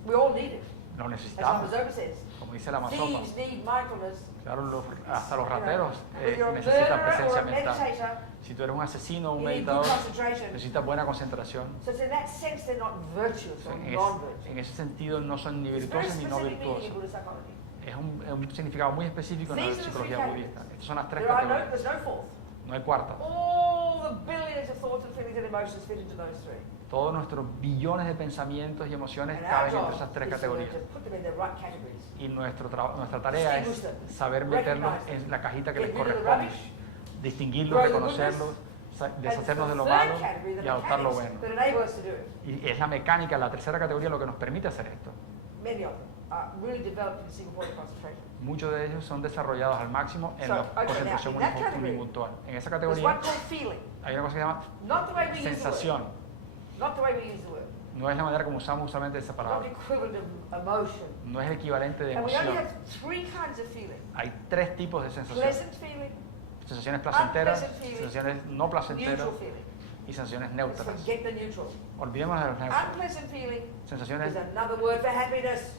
We all need it. Lo As necesitamos. Amazopa says, Como dice la Amazopa, thieves need mindfulness. claro, hasta los rateros If you're a necesitan murderer or presencia a mental. meditator, Si tú eres un asesino o un you need good meditador, concentration. necesitas buena concentración. So it's in that sense they're not virtuous or En non-virtuous. ese sentido no son ni It's very virtuosos ni no specific meaning in virtuosos. Buddhist psychology. Es un significado muy específico en la These are the three psicología categories. budista. Estas son las tres There's categorías. no fourth. No hay cuarta. All the billions of thoughts and feelings and emotions fit into those three. Todos nuestros billones de pensamientos y emociones And our caben entre job esas tres is categorías. to put them in the right categories. Y nuestra tarea es saber meterlos en la cajita que les Get rid of the corresponde. rubbish, Distinguirlos, grow the reconocerlos, And deshacernos de the lo third malo category, the y adoptar lo mechanics bueno. that enable us to do it. Y es la mecánica, la tercera categoría, lo que nos permite hacer esto. Many of them are really developed in single point of concentration. Muchos de ellos son desarrollados al máximo en So, la okay, concentración now, in that category, unipuntual. En esa There's categoría one called feeling, hay una cosa que se llama not the way we use the word. sensación. Not the way we use the word. No es la manera como usamos usualmente esa Not palabra. equivalent of emotion. No es el equivalente de And we only emoción. have three kinds of feeling. Hay tres tipos de sensaciones. Pleasant feeling, Sensaciones placenteras, unpleasant feeling, sensaciones no placenteras neutral feeling. y sensaciones Let's neutras. forget the neutral. Olvidémonos de los neutros. Unpleasant feeling Sensaciones, is another word for happiness.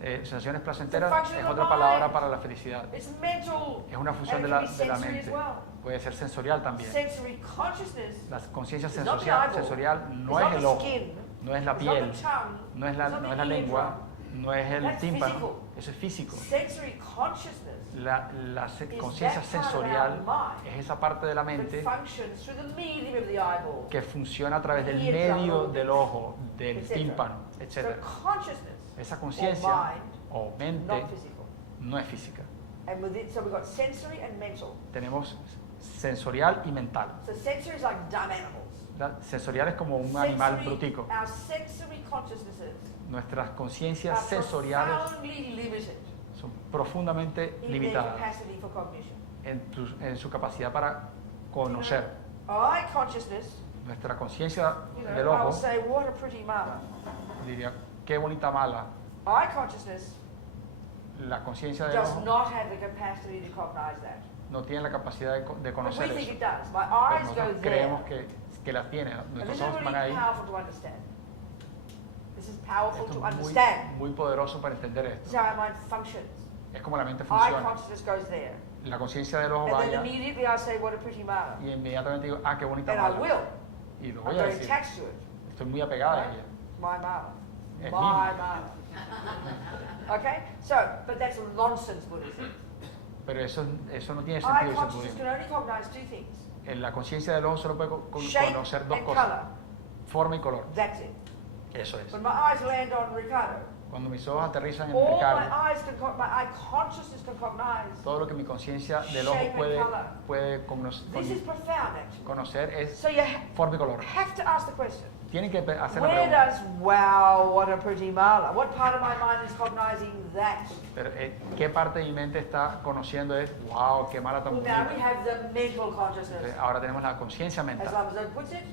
sensaciones placenteras function es of the otra palabra mind. para la felicidad. It's mental. Es una función And de it la, can be de la sensory as mente. well. Puede ser sensorial también. Sensory consciousness La conciencia is not the sensorial eyeball. no It's es not el the ojo, skin. no es la It's not piel, the tongue. no es It's la not the lengua, eardrum. no es el That's tímpano. physical. Eso es físico. Sensory consciousness La is conciencia that part of sensorial our mind es esa parte de la that mente functions through the medium of the eyeball. que funciona a través del Eardrum, medio del ojo, del etc. tímpano, So etc. consciousness Esa or conciencia mind, o mente not physical. no es física. And with it, so we've got sensory and mental. Tenemos sensorial y mental. So sensory is like dumb animals. Sensorial es como un animal Sensory- brutico. Our sensory consciousnesses Nuestras are conciencias sensoriales profoundly limited son profundamente in their limitadas capacity for cognition. en su capacidad para conocer. Eye consciousness, Nuestra conciencia you del know, I will ojo say, what a pretty mama. diría, qué bonita mala. Eye consciousness La conciencia del does ojo not have the capacity to cognize that. no tiene la capacidad de But we conocer think eso. it does. My Pero eyes go nosotros there. creemos que la tiene. And this Nuestros is ojos van really ahí. powerful to understand. This is powerful Esto to es understand. muy poderoso para entender This is esto. how our mind functions. Es como la mente Eye funciona. consciousness goes there. La conciencia del ojo And then vaya immediately I say, what a pretty mala. y inmediatamente digo, ah, qué bonita And I mala. will. Y lo I'm voy a very decir. attached to it. Estoy muy apegada a ella. My mala. Es My mi. mala. Okay? So, but that's nonsense Buddhism. Pero eso no tiene Eye sentido ese consciousness can budismo. only cognize two things. En la conciencia del ojo solo puede Shape conocer dos and cosas. color. Forma y color. That's it. Eso es. When my eyes land on Ricardo, Cuando mis ojos aterrizan en all Ricardo, my eye consciousness can cognize. todo lo que mi conciencia del ojo Shape and color. puede This is profound, actually. conocer es So you forma y color. have to ask the question. Tienen que hacer la Where pregunta. does wow, what a pretty mala? What part of my mind is cognizing that? Pero, ¿qué parte de mi mente está conociendo es, wow, qué mala tan Well, now we bonita? have the mental consciousness. Ahora tenemos la conciencia As mental. Lama puts it,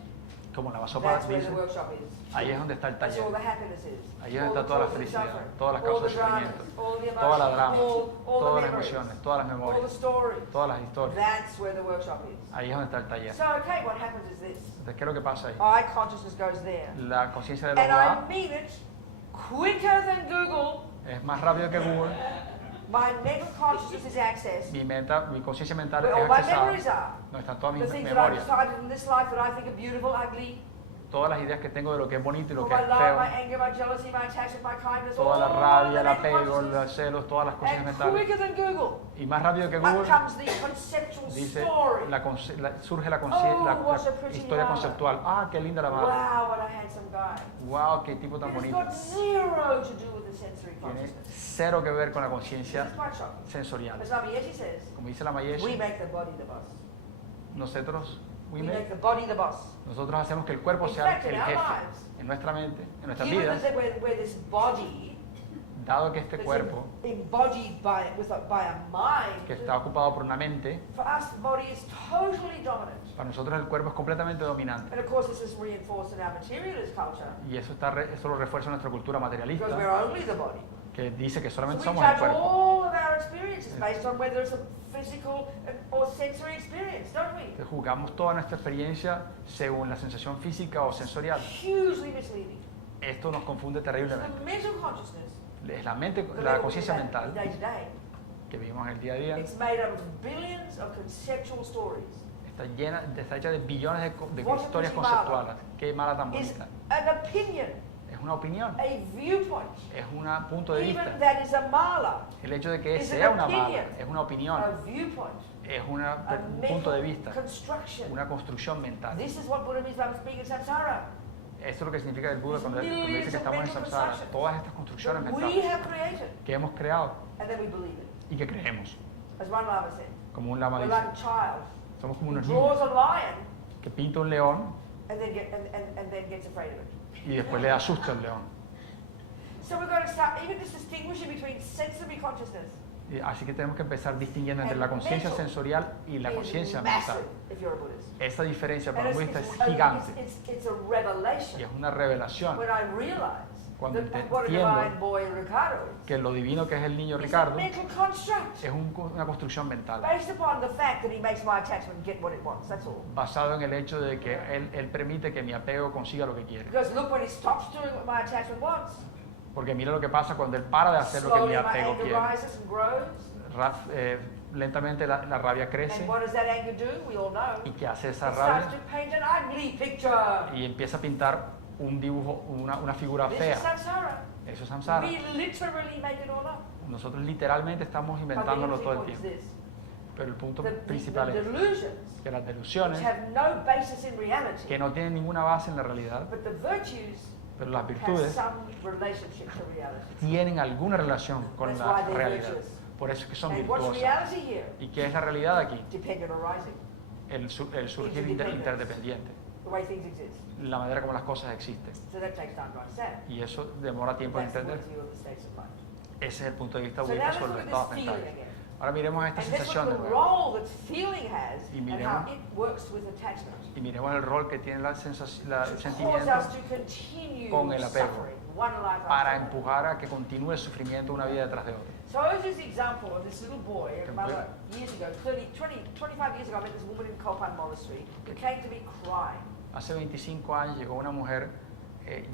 Como la Basopa that's where dice, the workshop is. ahí es donde está el That's taller. all the happiness is. Ahí es All donde está the toda la causes of felicidad, suffering, todas las all causas the de sufrimiento, dramas, all the toda la emotions, drama, all todas the las memories, emociones, todas las all the memorias, stories. todas las historias. That's where the workshop is. Ahí es donde está el taller. So, okay, what happens is this. Entonces, ¿qué es lo que pasa ahí? Eye consciousness goes there. La conciencia del And ojo I va, mean it quicker than Google. es más rápido que Google. My mental consciousness is accessed. Mi conciencia mental Where all es my memories accesada. are. No están todas The mis things that I've memorias. decided in this life that I think are beautiful, ugly. Todas las ideas que tengo de lo que es bonito y lo All que my es love, feo. my anger, my jealousy, my attachment, my kindness. Toda la all rabia, el the mental apego, consciousness. los celos, todas las cosas And mentales. quicker than Google. Y más rápido que Up Google comes the conceptual dice, story. surge la Oh, what a pretty historia mother. conceptual. Ah, qué linda la madre. Wow, what a handsome guy. Wow, qué tipo tan It has bonito. got zero to do with the sensory Tiene consciousness. cero que ver con la This conciencia is quite shocking. sensorial. As Lama Yeshe says, Como dice la we Mayeshi, make the body the boss. nosotros, We make the body the boss. nosotros hacemos que el cuerpo In sea fact, in el our jefe lives, en nuestra mente, en nuestras Given vidas, that we're this body dado que este that's cuerpo embodied by a mind, que está ocupado por una mente, for us the body is totally dominant. para nosotros el cuerpo es completamente dominante. And of course this is reinforced in our materialist culture Y eso, eso lo refuerza nuestra cultura because materialista, we're only the body. que dice que So solamente we somos el judge cuerpo. all of our experiences based on whether it's a physical or sensory experience, don't we? Entonces, juzgamos toda nuestra experiencia según la sensación física o sensorial. Hugely misleading. Esto nos confunde So terriblemente. the mental consciousness, Es la mente, the la level we conciencia live mental day to day, que vivimos en el día a día it's made up of billions of conceptual stories. está hecha de billones de What a historias pretty mala. conceptuales. Qué mala tan Is bonita. an opinion, Es una opinión, a viewpoint. es un punto de vista. Even that is a mala, El hecho de que is sea an una mala opinion. es una opinión, a viewpoint, es a un punto de mental vista, construction. una construcción mental. This is what Buddha means by speaking samsara. Esto es lo que significa el Buda cuando dice Millions que of estamos en mental samsara. constructions Todas estas construcciones that we mentales have created, que hemos creado and then we believe it. y que creemos. As one Lama said, Como un lama we're dice, like a child somos como who unos draws niños a lion que pinta un león and then gets afraid of it. y después le asusta al león. So we're going to start even just distinguishing between sensory consciousness Y así que tenemos que empezar distinguiendo entre la conciencia sensorial y la is conciencia massive mental. if you're a Buddhist. Esa diferencia para And un it's, budista es it's, gigante it's a revelation y es una revelación when I realize Cuando that what a entiendo divine boy Ricardo is. que lo divino que es el niño It's a Ricardo mental construct es una construcción mental based upon the fact that he makes my attachment get what it wants. That's all. basado en el hecho de que él permite que mi apego consiga lo que quiere. Because look, when he stops doing what my attachment wants, Porque mira lo que pasa cuando él para de hacer lo que mi slowly my apego anger quiere. rises and grows. Lentamente la rabia crece. And what does that anger do? We all know. ¿Y qué hace It esa starts rabia? to paint an ugly picture. Y empieza a pintar un dibujo, una figura This fea. is samsara. Eso es samsara. We literally make it all up. Nosotros literalmente estamos But the inventándolo todo el interesting point is tiempo. this. Pero el punto The principal es delusions, que las which delusiones, have no basis in reality, que no tienen ninguna base en la realidad, but the virtues pero las have virtudes some relationship to reality. tienen alguna relación con That's la why they're realidad. virtuous. Por eso es que son And what's virtuosas. reality here? ¿Y qué es la realidad aquí? Dependent arising, El surgir interdependiente, the way things exist. la manera como las cosas existen. So that takes time to understand. Y eso demora tiempo en That's the entender. point of view of the states of mind. Ese es el punto de vista So now budista let's sobre look los at estados this feeling mentales. again. Ahora miremos esta And let's look sensación at de the nuevo. role that feeling has Y and miremos- how it works with attachment. Y miremos el rol que tiene el To cause sentimiento us to continue con el apego, suffering, one life para after another. empujar a que continúe el sufrimiento una vida detrás de otra. So I was this example of this little boy, Can mother, years ago, 25 years ago, I met this woman in Kolpan Monastery who came to me crying. Hace 25 años llegó una mujer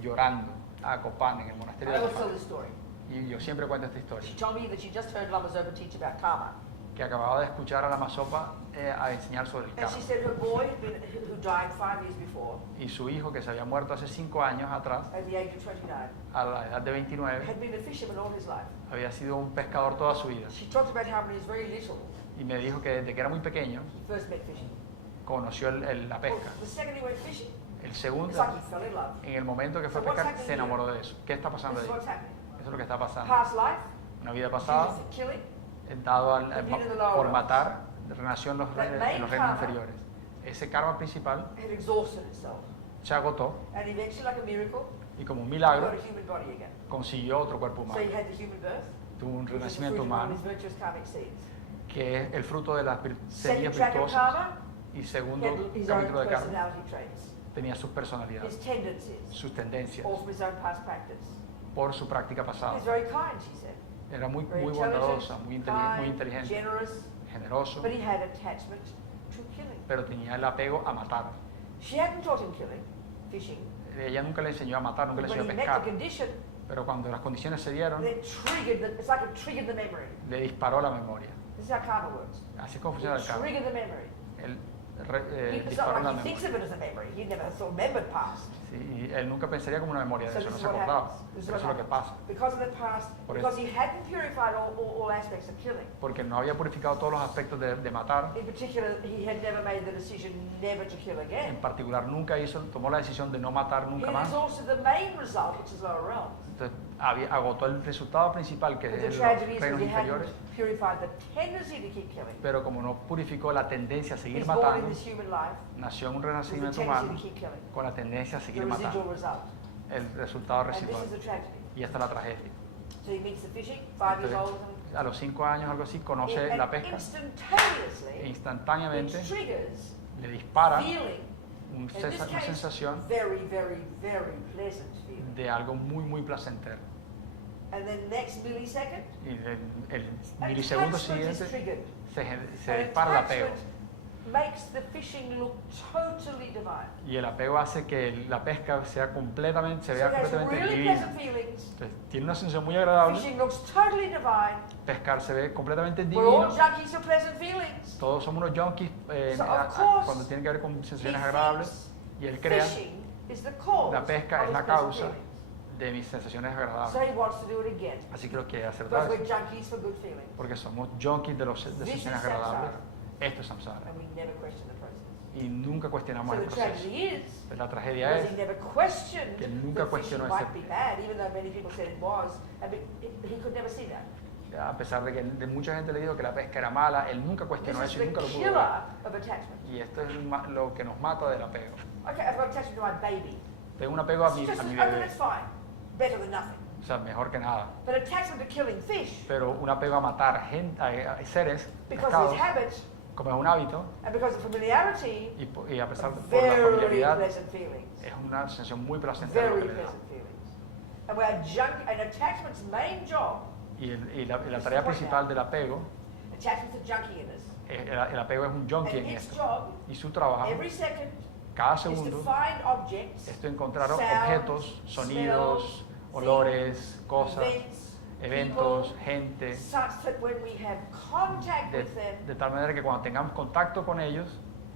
llorando a Copán, en el monasterio I de always tell Copán. this story. Y yo siempre cuento esta historia, She told me that she just heard Lama Zopa teach about karma. que acababa de escuchar a la Masopa a enseñar sobre el And karma. she said her boy, who died 5 years before, Y su hijo, que se había muerto hace 5 años atrás, at the age of 29, a la edad de 29, had been a fisherman all his life. había sido un pescador toda su vida. She talked about how when he was very little, Y me dijo que desde que era muy pequeño he first met fishing. conoció la pesca. The second he went fishing, El it's segundo, like he fell in love. en el momento que fue a So what's pescar, happening se enamoró de eso. ¿Qué está pasando This is ahí? what's happening. Eso es lo que está pasando. Past life, Una vida she pasada, was killing. dado por realms. matar, renació en los That main reinos karma inferiores. Ese karma principal Had exhausted itself. se agotó And eventually, like a miracle, y como un he milagro got a human body again. consiguió otro cuerpo So humano. he had the human birth, Tuvo un which is the renacimiento fruit of one of humano his virtuous karmic seeds. que es el fruto de las Second semillas track of virtuosas. karma, Y he segundo had his own capítulo de karma personality traits, tenía sus personalidades, his tendencies, sus tendencias, all from his own past practice. por su práctica He pasada. was very kind, she said. Era muy Very bondadosa, intelligent, muy kind, inteligente, generous, generoso, but he had attachment to killing. pero tenía el apego a matar. She hadn't taught him killing, fishing, Ella nunca le enseñó a matar, nunca but le when enseñó a he met pescar, the condition, pero cuando las condiciones se dieron, then it's like it triggered the memory. le disparó la memoria. This is how karma works. Así es como funciona el It karma. triggered the memory. Él It's disparó not la like he thinks memoria. of it as a memory. He never remembered past. Sí, y él nunca pensaría como una memoria de So eso, no this is se what acordaba. happens. This is Pero eso es what lo que pasa. happens. Because of the past, Por because eso. he hadn't purified all aspects of killing. Porque no había purificado todos los aspectos de matar. In particular, he had never made the decision never to kill En again. particular, nunca tomó la decisión de no matar He nunca had más. exhausted the main result, which is lower realms. Entonces, agotó el resultado principal, que But the es tragedy los is that reinos he inferiores. hadn't purified the tendency to keep killing. Pero como no purificó la tendencia a seguir He's born in matando, this human life nació en un with the renacimiento tendency humano to keep killing. con la tendencia a The seguir residual matando. result. El resultado And this residual. is the tragedy. Y esta es la tragedia. So he meets the fishing, 5 years Entonces, old, a los 5 años, algo así, conoce and la pesca e instantaneously, instantáneamente which triggers le dispara feeling, una in this case, sensación very, very, very pleasant feeling. de algo muy placentero. And then next millisecond, Y el milisegundo attachment is siguiente triggered. se And dispara el apego. attachment makes the fishing look totally divine. Y el apego hace que la pesca se vea So completamente it has divina. really pleasant feelings. Entonces, tiene una sensación muy agradable. Fishing looks totally divine. Pescar se ve completamente We're all divino. junkies for pleasant feelings. Todos somos unos junkies So, of course, cuando tiene que ver con sensaciones he agradables. Y él crea Fishing is the cause la pesca of es his la pleasant causa feelings. de mis sensaciones So agradables. he wants to do it again. Así que lo quiere hacer otra Because vez. we're junkies for good feelings. Porque somos junkies de This is sensaciones agradables. samsara. Esto es samsara. And we never question the process. Y nunca cuestionamos So el the proceso. tragedy is, Pero la tragedia because es he never questioned que nunca that fishing cuestionó might ese- be bad, even though many people said it was, he could never see that. a pesar de que de mucha gente le dijo que la pesca era mala, él nunca This cuestionó is eso y the nunca lo pudo killer ver. of attachment. Y esto es lo que nos mata del apego. Okay, I've got attachment to my baby. Tengo un apego a mi Okay, bebé, that's fine. Better than nothing. o sea, mejor que nada. But attachment to killing fish, Pero un apego a matar gente, a seres, because of pescados, his habit como es un hábito, and because of familiarity, y a pesar de por la very familiaridad, pleasant feelings. es una sensación muy placentera lo Very que le da. pleasant feelings. And and attachment's main job, Y la tarea principal del apego, attachment's a junkie in us. el apego es un junkie And en its esto. job, Y su trabajo, every second, cada is to segundo, find objects, es de encontrar sounds, objetos, sonidos, smells, olores, cosas, events, eventos, people, gente, such that when we have contact with them, de tal manera que cuando tengamos contacto con ellos,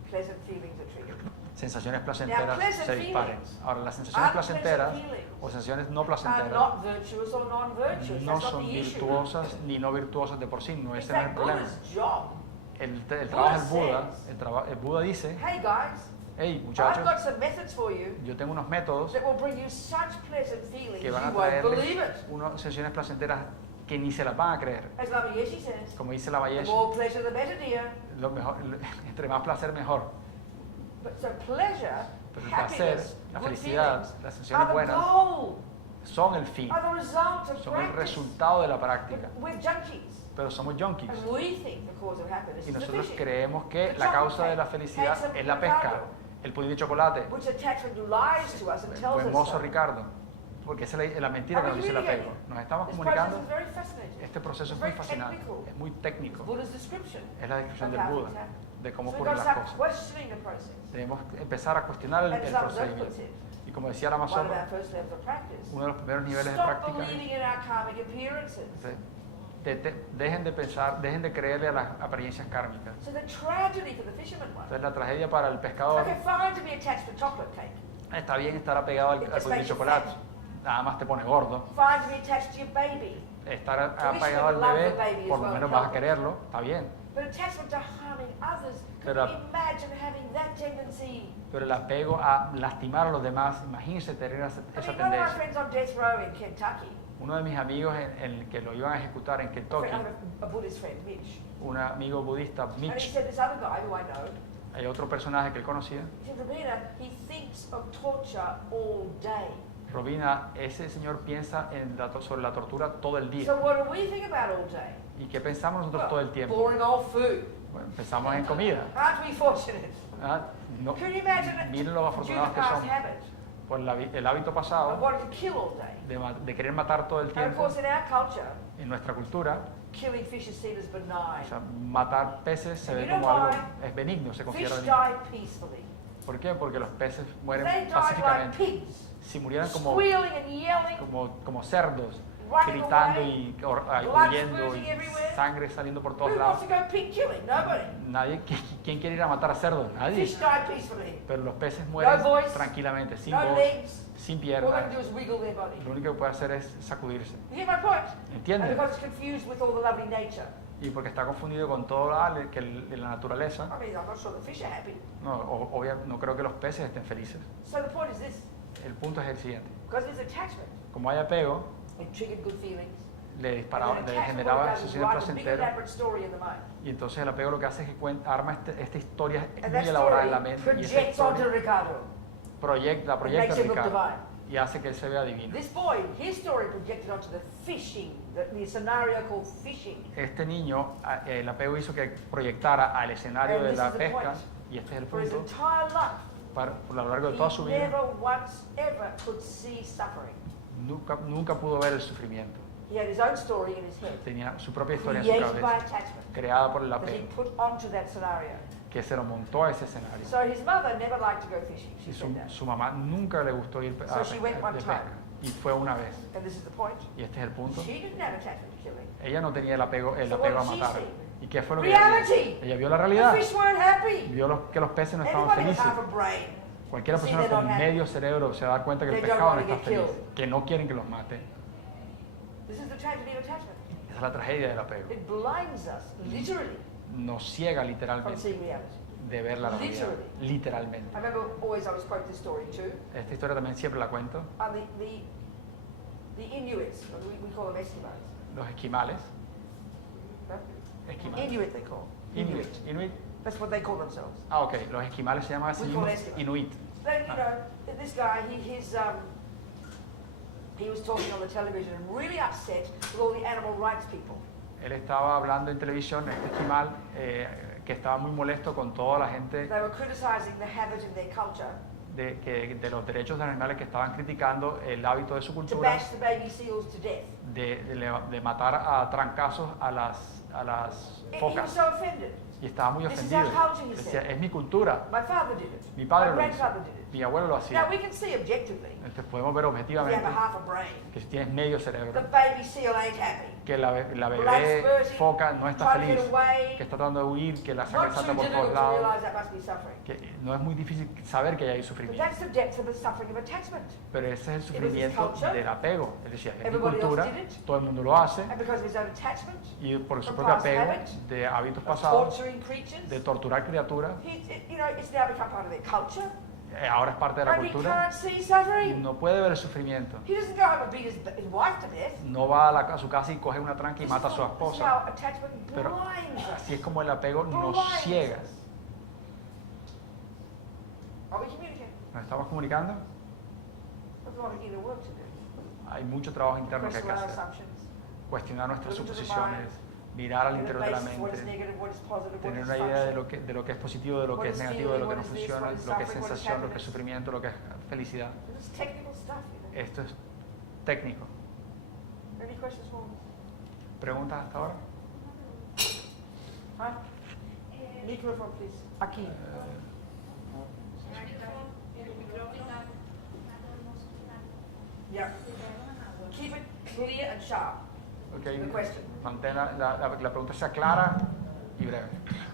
pleasant feelings are triggered. sensaciones placenteras pleasant se disparen. feelings, Ahora, las sensaciones unpleasant placenteras feelings o sensaciones no are placenteras not virtuous or non-virtuous. no That's not son the issue. virtuosas ni no virtuosas de por sí, no In ese no es el fact, problema. Buddha's job, El trabajo del Buda, el Buda dice, hey guys, hey I've muchachos, got some methods for you yo tengo unos métodos that will bring you such pleasant feelings que you van a won't believe traerles it. unas sensaciones placenteras que ni se las van a creer. As Lama Yeshe says, Como dice la the Valleshi, more pleasure the better, dear. lo mejor, entre más placer mejor. But so pleasure, Pero el placer, happiness, la good felicidad, feelings las sensaciones are the buenas goal, son el fin, are the result of son el practice. resultado de la práctica. But we're junkies, Pero somos junkies and we think the cause of happiness y is the nosotros fishing. creemos que The la causa chocolate de la cake, felicidad handsome es la pesca, Ricardo, el pudín de chocolate, which attachment lies to us and el tells buen us mozo so. Ricardo, porque esa es la mentira que nos dice el apego. Nos estamos This comunicando, process is very fascinating. este proceso es It's muy very fascinante, technical. es muy técnico, Buddha's description es la descripción of del how Buda, things happen. de cómo So we've ocurren got las to start cosas. questioning the process. Debemos empezar a cuestionar el And some procedimiento. puts it, Y como decía la One of Amazon, our first levels of practice. uno de los primeros niveles de Stop práctica believing in our karmic appearances. dejen de pensar, dejen de creerle a las apariencias kármicas. So the tragedy for the fisherman one. Entonces la tragedia para el pescador, Okay, fine to be attached to chocolate cake. está bien estar apegado al pudín de chocolate, nada más te pone gordo. Fine to be attached to your baby. Estar apegado al bebé, por lo menos vas a quererlo, está bien. But attachment to harming others, could Pero- you imagine having that tendency? Pero el apego a lastimar a los demás, imagínense tener esa I mean, one of our tendencia. friends on death row in Kentucky, Uno de mis amigos que lo iban a ejecutar en Kentucky, a Buddhist friend, Mitch, un amigo budista, and he Mitch, said this other guy who I know, hay otro personaje que él conocía, he said, Rabina, he thinks of torture all day. Robina, ese señor piensa sobre la tortura todo el día. So what do we think about all day? ¿Y qué pensamos nosotros todo el tiempo? Boring old food. Bueno, pensamos en comida. Aren't we fortunate? ¿Ah? No, Can you imagine miren lo due to afortunados que past somos. habit Por el hábito of pasado wanting to kill all day? de querer matar todo el And of tiempo, course, in our culture, en nuestra cultura, killing fish is seen as o benign. sea, matar peces se And ve you know como algo, why? es benigno, se Fish considera benigno. die peacefully. ¿Por qué? Porque los peces They mueren died like pacíficamente. pigs, Si murieran como, squealing and yelling, como cerdos, running gritando away. y Blood huyendo splurting y everywhere. sangre saliendo por Who todos wants to lados. go pig killing? Nobody. Nadie, ¿quién quiere ir a matar a cerdos? Nadie. Fish die peacefully. Pero los peces mueren No voice, tranquilamente, sin no voz, legs. sin All they can do piernas. is wiggle their body. Lo único que puede hacer es sacudirse. You get my point? ¿Entiendes? And because it's confused with all the lovely nature. Y porque está confundido con todo de la naturaleza. I mean, I'm not sure the fish are happy. No creo que los peces estén felices. So the point is this: El punto es el siguiente. because there's attachment, Como hay apego, it triggered good feelings. le And disparaba, then le attachment, generaba what it does is sensaciones write a big placenteras. elaborate story in the mind. Y entonces el apego lo que hace es que arma esta historia And muy that elaborada en la story mente. Y esa projects onto historia Ricardo. la It proyecta makes him look Ricardo divine. y hace que él se vea divino. This boy, his story projected onto the fishing, the scenario called fishing. Este niño, el apego hizo que proyectara al escenario And de this la is the pesca, point. y este es el For his punto, entire life, por a lo largo de toda su he vida, never once ever could see suffering. nunca pudo ver el sufrimiento. He had his own story in his head, Tenía su propia historia en su created by cabeza, attachment, creada por el that he apego, put onto that scenario. que se lo montó a ese escenario. So his mother never liked to go fishing. She Y said that. su mamá nunca le gustó ir So she went one de time. pesca. Y fue una vez. And this is the point. Y este es el punto. She didn't have attachment to killing. Ella no tenía el apego So a what did she matar. see? ¿Y qué fue lo que ella Reality. vio? Ella vio la The realidad. fish weren't happy. Vio que los peces no estaban Anybody with felices. half a brain. Cualquier See, persona they're con not happy. medio cerebro se da cuenta que el They don't pescado no wanna está get feliz, killed. que no quieren que los mate. This is the tragedy of attachment. Esa es la tragedia del apego. It blinds us, literally, Nos ciega from literalmente seeing reality. de ver la realidad. Literally. Literalmente. I remember always I was quote this story too. Esta historia también siempre la cuento. The Inuits, we call them Eskimos. Los esquimales. No? Esquimales. Inuit they call. Inuit. Inuit. That's what they call themselves. Ah, ok. Los esquimales se llaman así We mismos call Eskimos. Inuit. Then, you know, this guy, he was talking on the television and really upset with all the animal rights people. Él estaba hablando en televisión, este esquimal, que estaba muy molesto con toda la gente They were criticizing the habit in their culture de los derechos de los animales, que estaban criticando el hábito de su to cultura bash the baby seals to death. de matar a trancazos a las He was focas. so offended. Y estaba muy This is ofendido. our culture, he Decía, said. es mi cultura. My father did it. Mi padre My lo hizo. grandfather did it. Mi abuelo lo Now hacía. we can see objectively, Entonces podemos ver if you have objetivamente a half a brain, que si tienes medio the cerebro, baby seal ain't happy. que la Blood bebé spurting, foca no está trying to feliz, get away. que está tratando de huir, que la sangre Not salta too por difficult todos to lados, realize that must be suffering. que no es muy difícil saber que hay But sufrimiento. that's the depth of the suffering of attachment. Pero ese es el It was his sufrimiento culture. del apego. Él decía, es mi Everybody else cultura, did it. todo el mundo lo hace, And because of his own attachment, y por su From propio past apego habits, de hábitos of pasados, torturing creatures, de torturar criaturas, it's now become part of their culture. ahora es parte de la And he cultura, can't see suffering. no puede ver el sufrimiento. He doesn't go home and beat his wife to death. No va a su casa y coge una tranca y This mata a is su how- this is esposa. how attachment Pero blinds us. así es como el apego nos Blinds ciega. us. Are we communicating? ¿Nos estamos comunicando? There's a lot of inner work to do. Hay mucho trabajo interno que hay que Question our hacer. assumptions. Cuestionar nuestras Look into the suposiciones, mirar al Get a interior de la basis for what is mente, negative, what is positive, what tener is una idea de functional. lo que es positivo, de lo What que es is negativo, de lo que no feeling, what is this, funciona, what is lo que es suffering, what is sensación, lo que es happiness. sufrimiento, lo que es felicidad. This is technical stuff, you know. Esto es técnico. Any questions for me? ¿Preguntas hasta ahora? Huh? Microphone, please. Aquí. Yeah. Keep it clear and sharp. Okay. The question. Mantén la pregunta sea clara y breve.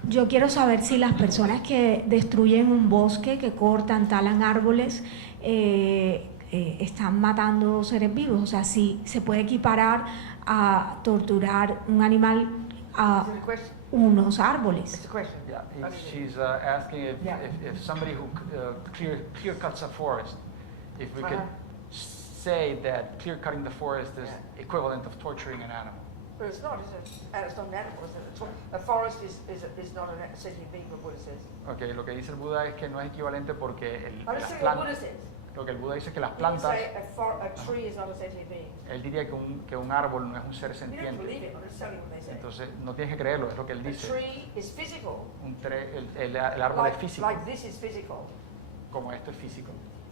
Yo quiero saber si las personas que destruyen un bosque, que cortan, talan árboles, están matando seres vivos. O sea, si se puede equiparar a torturar un animal a Is it a question? unos árboles. It's a question. Yeah, she's asking if somebody who clear cuts a forest, if we could say that clear cutting the forest is equivalent of torturing an animal. But it's not, is it? And it's not an animal, is it? A forest is not a sentient being, what Buddha says. Okay, lo que dice el Buda es que no es equivalente porque I'm las just saying what Buddha plantas, says. lo que el Buda dice es que las You plantas, say a tree is not a sentient being. él diría que un árbol no es un ser You don't sentiente. believe it, I'm just telling you what they say. Entonces no tienes que creerlo, es lo que él A dice. tree is physical. El árbol es Like, físico, like this is physical. como esto es físico.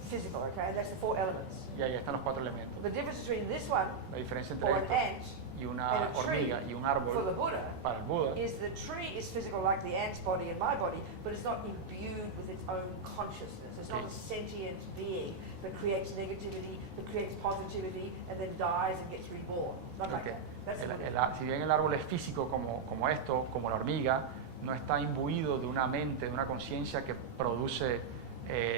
Physical, okay? That's the 4 elements. Y ahí están los 4 elementos. The difference between this one La diferencia or entre an esto ant y una and a tree hormiga y un for the árbol Buddha para el Buda is the tree is physical like the ant's body and my body, but it's not imbued with its own consciousness. It's not a sentient being that creates negativity, that creates positivity, and then dies and gets reborn. It's not like porque that. That's the Buddha. si bien el árbol es físico como esto, como la hormiga, no está imbuido de una mente, de una conciencia que produce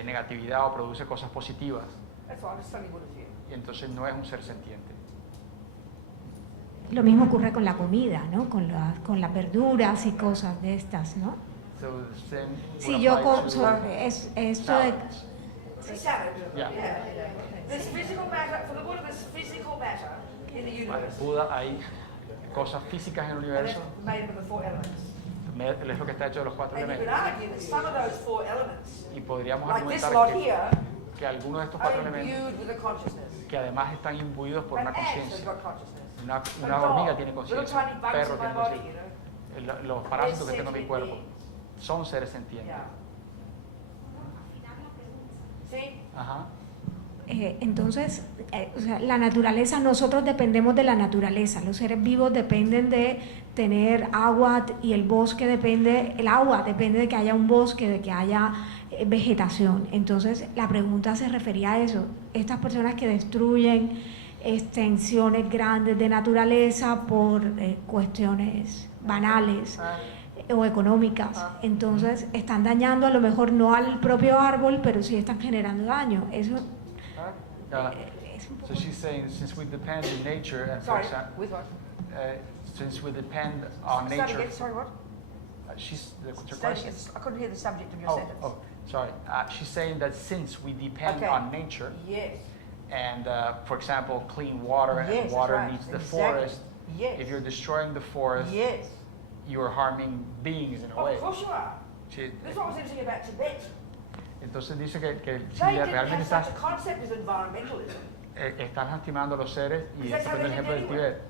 negatividad o produce cosas positivas. That's why I'm just telling you Buddha's view. Y entonces no es un ser sentiente. Lo mismo ocurre con la comida, ¿no? Con las verduras y cosas de estas, ¿no? So the same Si would yo apply to esto de salads. It's salad. Yeah. There's physical matter, for the Buddha there's physical matter in the Para el universe. Buda hay cosas físicas en el And universo, that's made up of the 4 elements. es lo que está hecho de los 4 And you could elementos. argue that some of those 4 elements, Y podríamos like this argumentar lot here, que algunos de estos 4 are elementos, imbued with a consciousness. que además están imbuidos por An una ant has conciencia. got consciousness. Una A hormiga dog, tiene little conciencia, tiny un bugs perro in my tiene body, conciencia. you know. Los parásitos que They're tengo en mi sentient cuerpo beings. son seres sentientes. Yeah. See? Ajá. Entonces, o sea, la naturaleza, nosotros dependemos de la naturaleza, los seres vivos dependen de tener agua y el bosque depende, el agua depende de que haya un bosque, de que haya vegetación. Entonces, la pregunta se refería a eso, estas personas que destruyen extensiones grandes de naturaleza por cuestiones banales o económicas, entonces están dañando a lo mejor no al propio árbol, pero sí están generando daño. Eso es un poco... So she's saying, since we depend on nature, and for Sorry, example, with what? since we depend on Start nature, again, sorry, what? she's the Start question. again. I couldn't hear the subject of your Oh, sentence. oh, sorry. She's saying that since we depend Okay. on nature, Yes. and for example, clean water and Yes, that's water right. needs the Exactly. forest. Yes. If you're destroying the forest, Yes. you are harming beings in a Of way. course you are. Sí, That's what was interesting about Tibet. entonces dice que si They didn't realmente have estás, such a concept as environmentalism. estás lastimando a los seres, y Because esto that's how es el they ejemplo del lived Tíbet.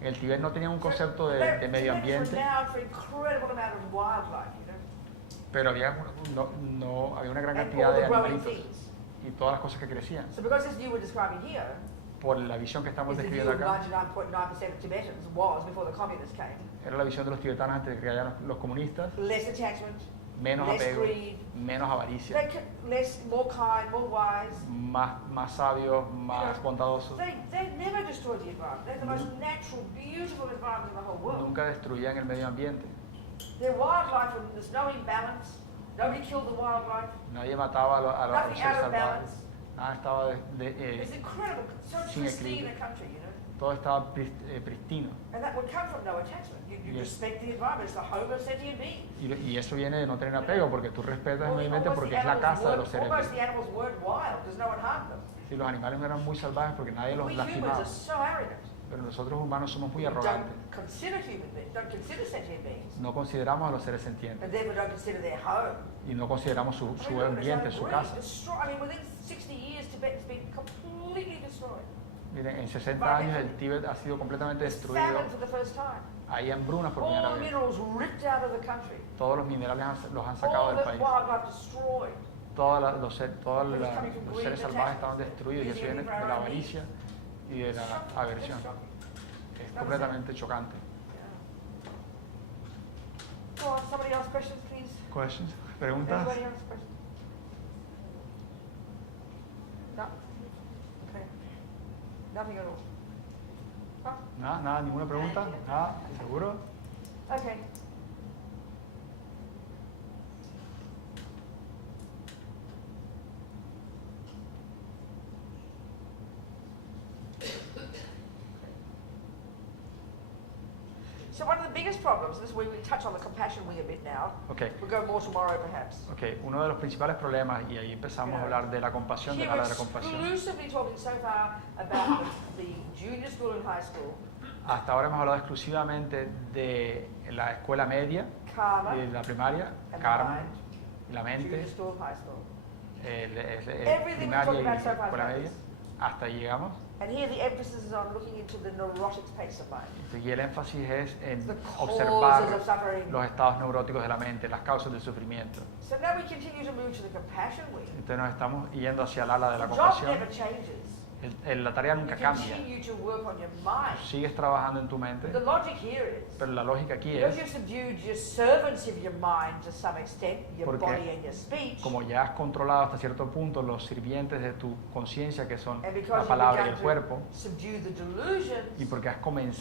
En el Tíbet no tenían un concepto de Tibet medio was ambiente, renowned for incredible amount of wildlife, you know, pero había una gran and cantidad all de the growing animalitos things. y todas las cosas que crecían. So because this view we're describing here Por la visión que estamos is the view describiendo of acá, 99.9% of Tibetans was before the communists came. era la visión de los tibetanos antes de que hayan los comunistas, Less attachment, menos less apego, greed, menos avaricia, more kind, more wise. más sabios, más bondadosos. They never destroyed the environment. They're the most natural, beautiful environment in the whole world. Nunca destruían el medio ambiente. Their wildlife, when there's no imbalance, nobody killed the wildlife. Nadie mataba a los Nothing seres out of salvajes. balance. Nada estaba It's incredible, so sin pristine equilibrio. a country, you know. Todo estaba pristino. And that would come from no attachment. You Yes. respect the environment. It's the home of sentient beings. Y eso viene de no tener apego, porque tú respetas el medio ambiente Almost porque the es la animals casa de los weren't- seres almost vivos. the animals weren't wild because no one harmed them. Si los animales no eran muy salvajes porque nadie los We humans lastimaba, are so arrogant. pero nosotros humanos somos muy We arrogantes. don't consider human beings, don't consider sentient beings, No consideramos a los seres sentientes and therefore don't consider their home. y no consideramos su ambiente, su casa. I mean, within 60 years, Tibet's been completely destroyed. Miren, en 60 años el Tíbet ha sido completamente destruido. Famine for the first time. Hay hambrunas por primera All the vez. minerals ripped out of the country. Todos los minerales los han sacado All del the país. wildlife destroyed. Todos los seres salvajes estaban destruidos y eso viene de la avaricia y de la aversión. Es completamente chocante. Go on, somebody else questions, please. ¿Questions? ¿Preguntas? Anybody else questions? No? Okay. Nothing at all. Huh? Nada, ninguna pregunta. Nada, ¿seguro? Okay. So one of the biggest problems, this is where we touch on the compassion wing a bit now. Okay. We'll go more tomorrow perhaps. Ok, uno de los principales problemas, y ahí empezamos a hablar de la compasión, Here de la we're compasión. exclusively talking so far about the junior school and high school, Hasta ahora hemos hablado exclusivamente de la escuela media, karma, de la primaria, and karma, mind, la junior mente, school, high school. primaria Everything we're talking y about so far escuela is media. Hasta ahí llegamos. And here the emphasis is on looking into the neurotic space of mind. Y el énfasis es en The observar causes of suffering. los estados neuróticos de la mente, las causas del sufrimiento. So now we continue to move to the compassion wing. Entonces nos estamos yendo hacia el ala de la The job compasión. never changes. La tarea You nunca cambia. continue to work on your mind. Sigues trabajando en tu mente, The logic here is, pero la lógica aquí because es, you've subdued your servants of your mind to some extent, your Porque body and your speech, como ya has controlado hasta cierto punto los sirvientes de tu conciencia, que son and because la you've palabra y begun el cuerpo, to subdue the delusions, y porque has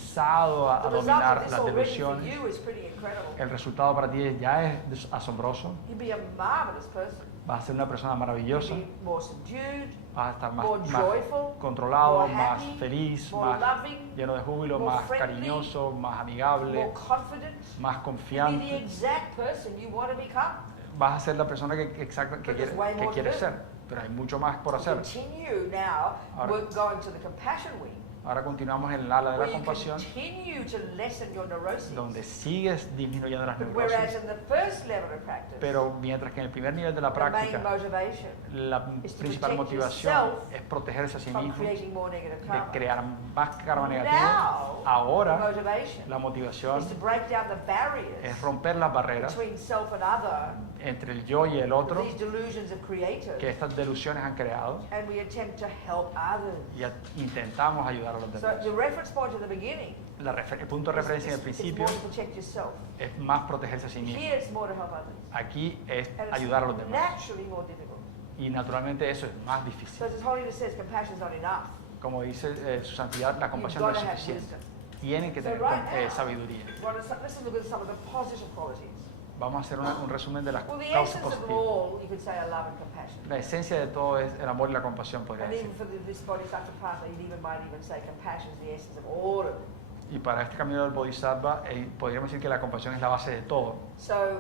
comenzado a the result of dominar this las already for delusiones, you is pretty incredible. el resultado para ti ya es asombroso. You'd be a marvelous person. Vas a ser una persona You'd maravillosa, be more subdued, vas a estar más, more más joyful, controlado, more más happy, feliz, more más loving, lleno de júbilo, more más friendly, cariñoso, más amigable, more confident. más You'd be the confiante. exact person you want to become. Vas a ser la persona exacta que But there's way more to quieres do. ser, pero hay mucho más por hacer. Continue now, Ahora- going to the compassion wing, Ahora continuamos en el ala de la where you compasión, continue to lessen your neuroses. donde sigues disminuyendo las But whereas neurosis, in the first level of practice, pero mientras que en el primer nivel de la the main práctica, motivation la is to principal protect motivación yourself es protegerse a sí from mismo, creating more negative de karma. crear más karma negativo. Now, the Ahora motivation la motivación is to break down the barriers es romper las barreras between self and other entre el yo y el that otro these delusions have created, que estas delusiones han creado, and we attempt to help others. y intentamos ayudar a los So demás. the reference point at the beginning El punto de referencia en el is principio more to protect yourself. es más protegerse a sí mismo. Here it's more to help others. Aquí es And it's ayudar a los demás. naturally more difficult. Y naturalmente eso es más So difícil. as Holiness says, compassion is not enough. Como dice su santidad, la You've compasión no got es to have suficiente. wisdom. Tienen que So tener right now, sabiduría. let's look at some of the positive qualities. Vamos a hacer un resumen de las Well, the causas essence of them positivas. all, you could say, are love and compassion. La esencia de todo es el amor y la compasión, podría And decir. even for this Bodhisattva path, you might even say compassion is the essence of all of it. Y para este camino del Bodhisattva, podríamos decir que la compasión es la base de todo. So,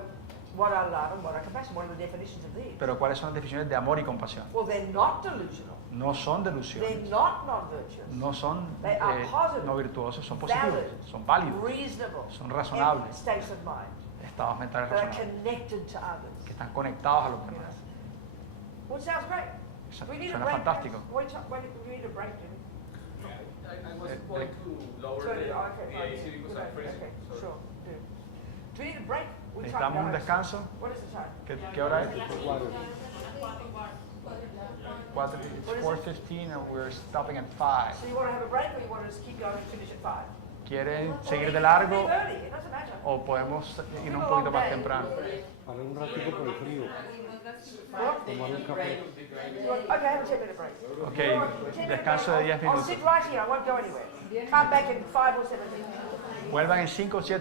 what are love and what are compassion? What are the definitions of these? Pero ¿cuáles son las definiciones de amor y compasión? Well, they're not delusional. No son They're delusiones, not non-virtuous. no son They are positive, no virtuosos, son positivos, valid, son válidos, reasonable, son razonables, states of mind estados mentales that are razonables, connected to others. que están conectados a los demás. Well, it sounds great. We need a Suena break. fantástico. Wait, we need a break, Jimmy. I was going to lower So, the okay, fine. AC because Good I'm idea. freezing. Okay, So- sure. Do we need a break? We ¿Necesitamos un descanso? What is the time? ¿Qué hora es? 4:15 and we're stopping at 5. So you want to have a break or you want to just keep going and finish at 5? ¿Quieren seguir de Leave largo early, it doesn't matter. o podemos irnos un poquito más temprano? Para un ratito por el frío. What? Tomar un café. Okay, have a 10-minute break. Ok, descanso de 10 I'll minutos. sit right here, I won't go anywhere. Come back in 5 or 7 minutes. Vuelvan en 5 o 7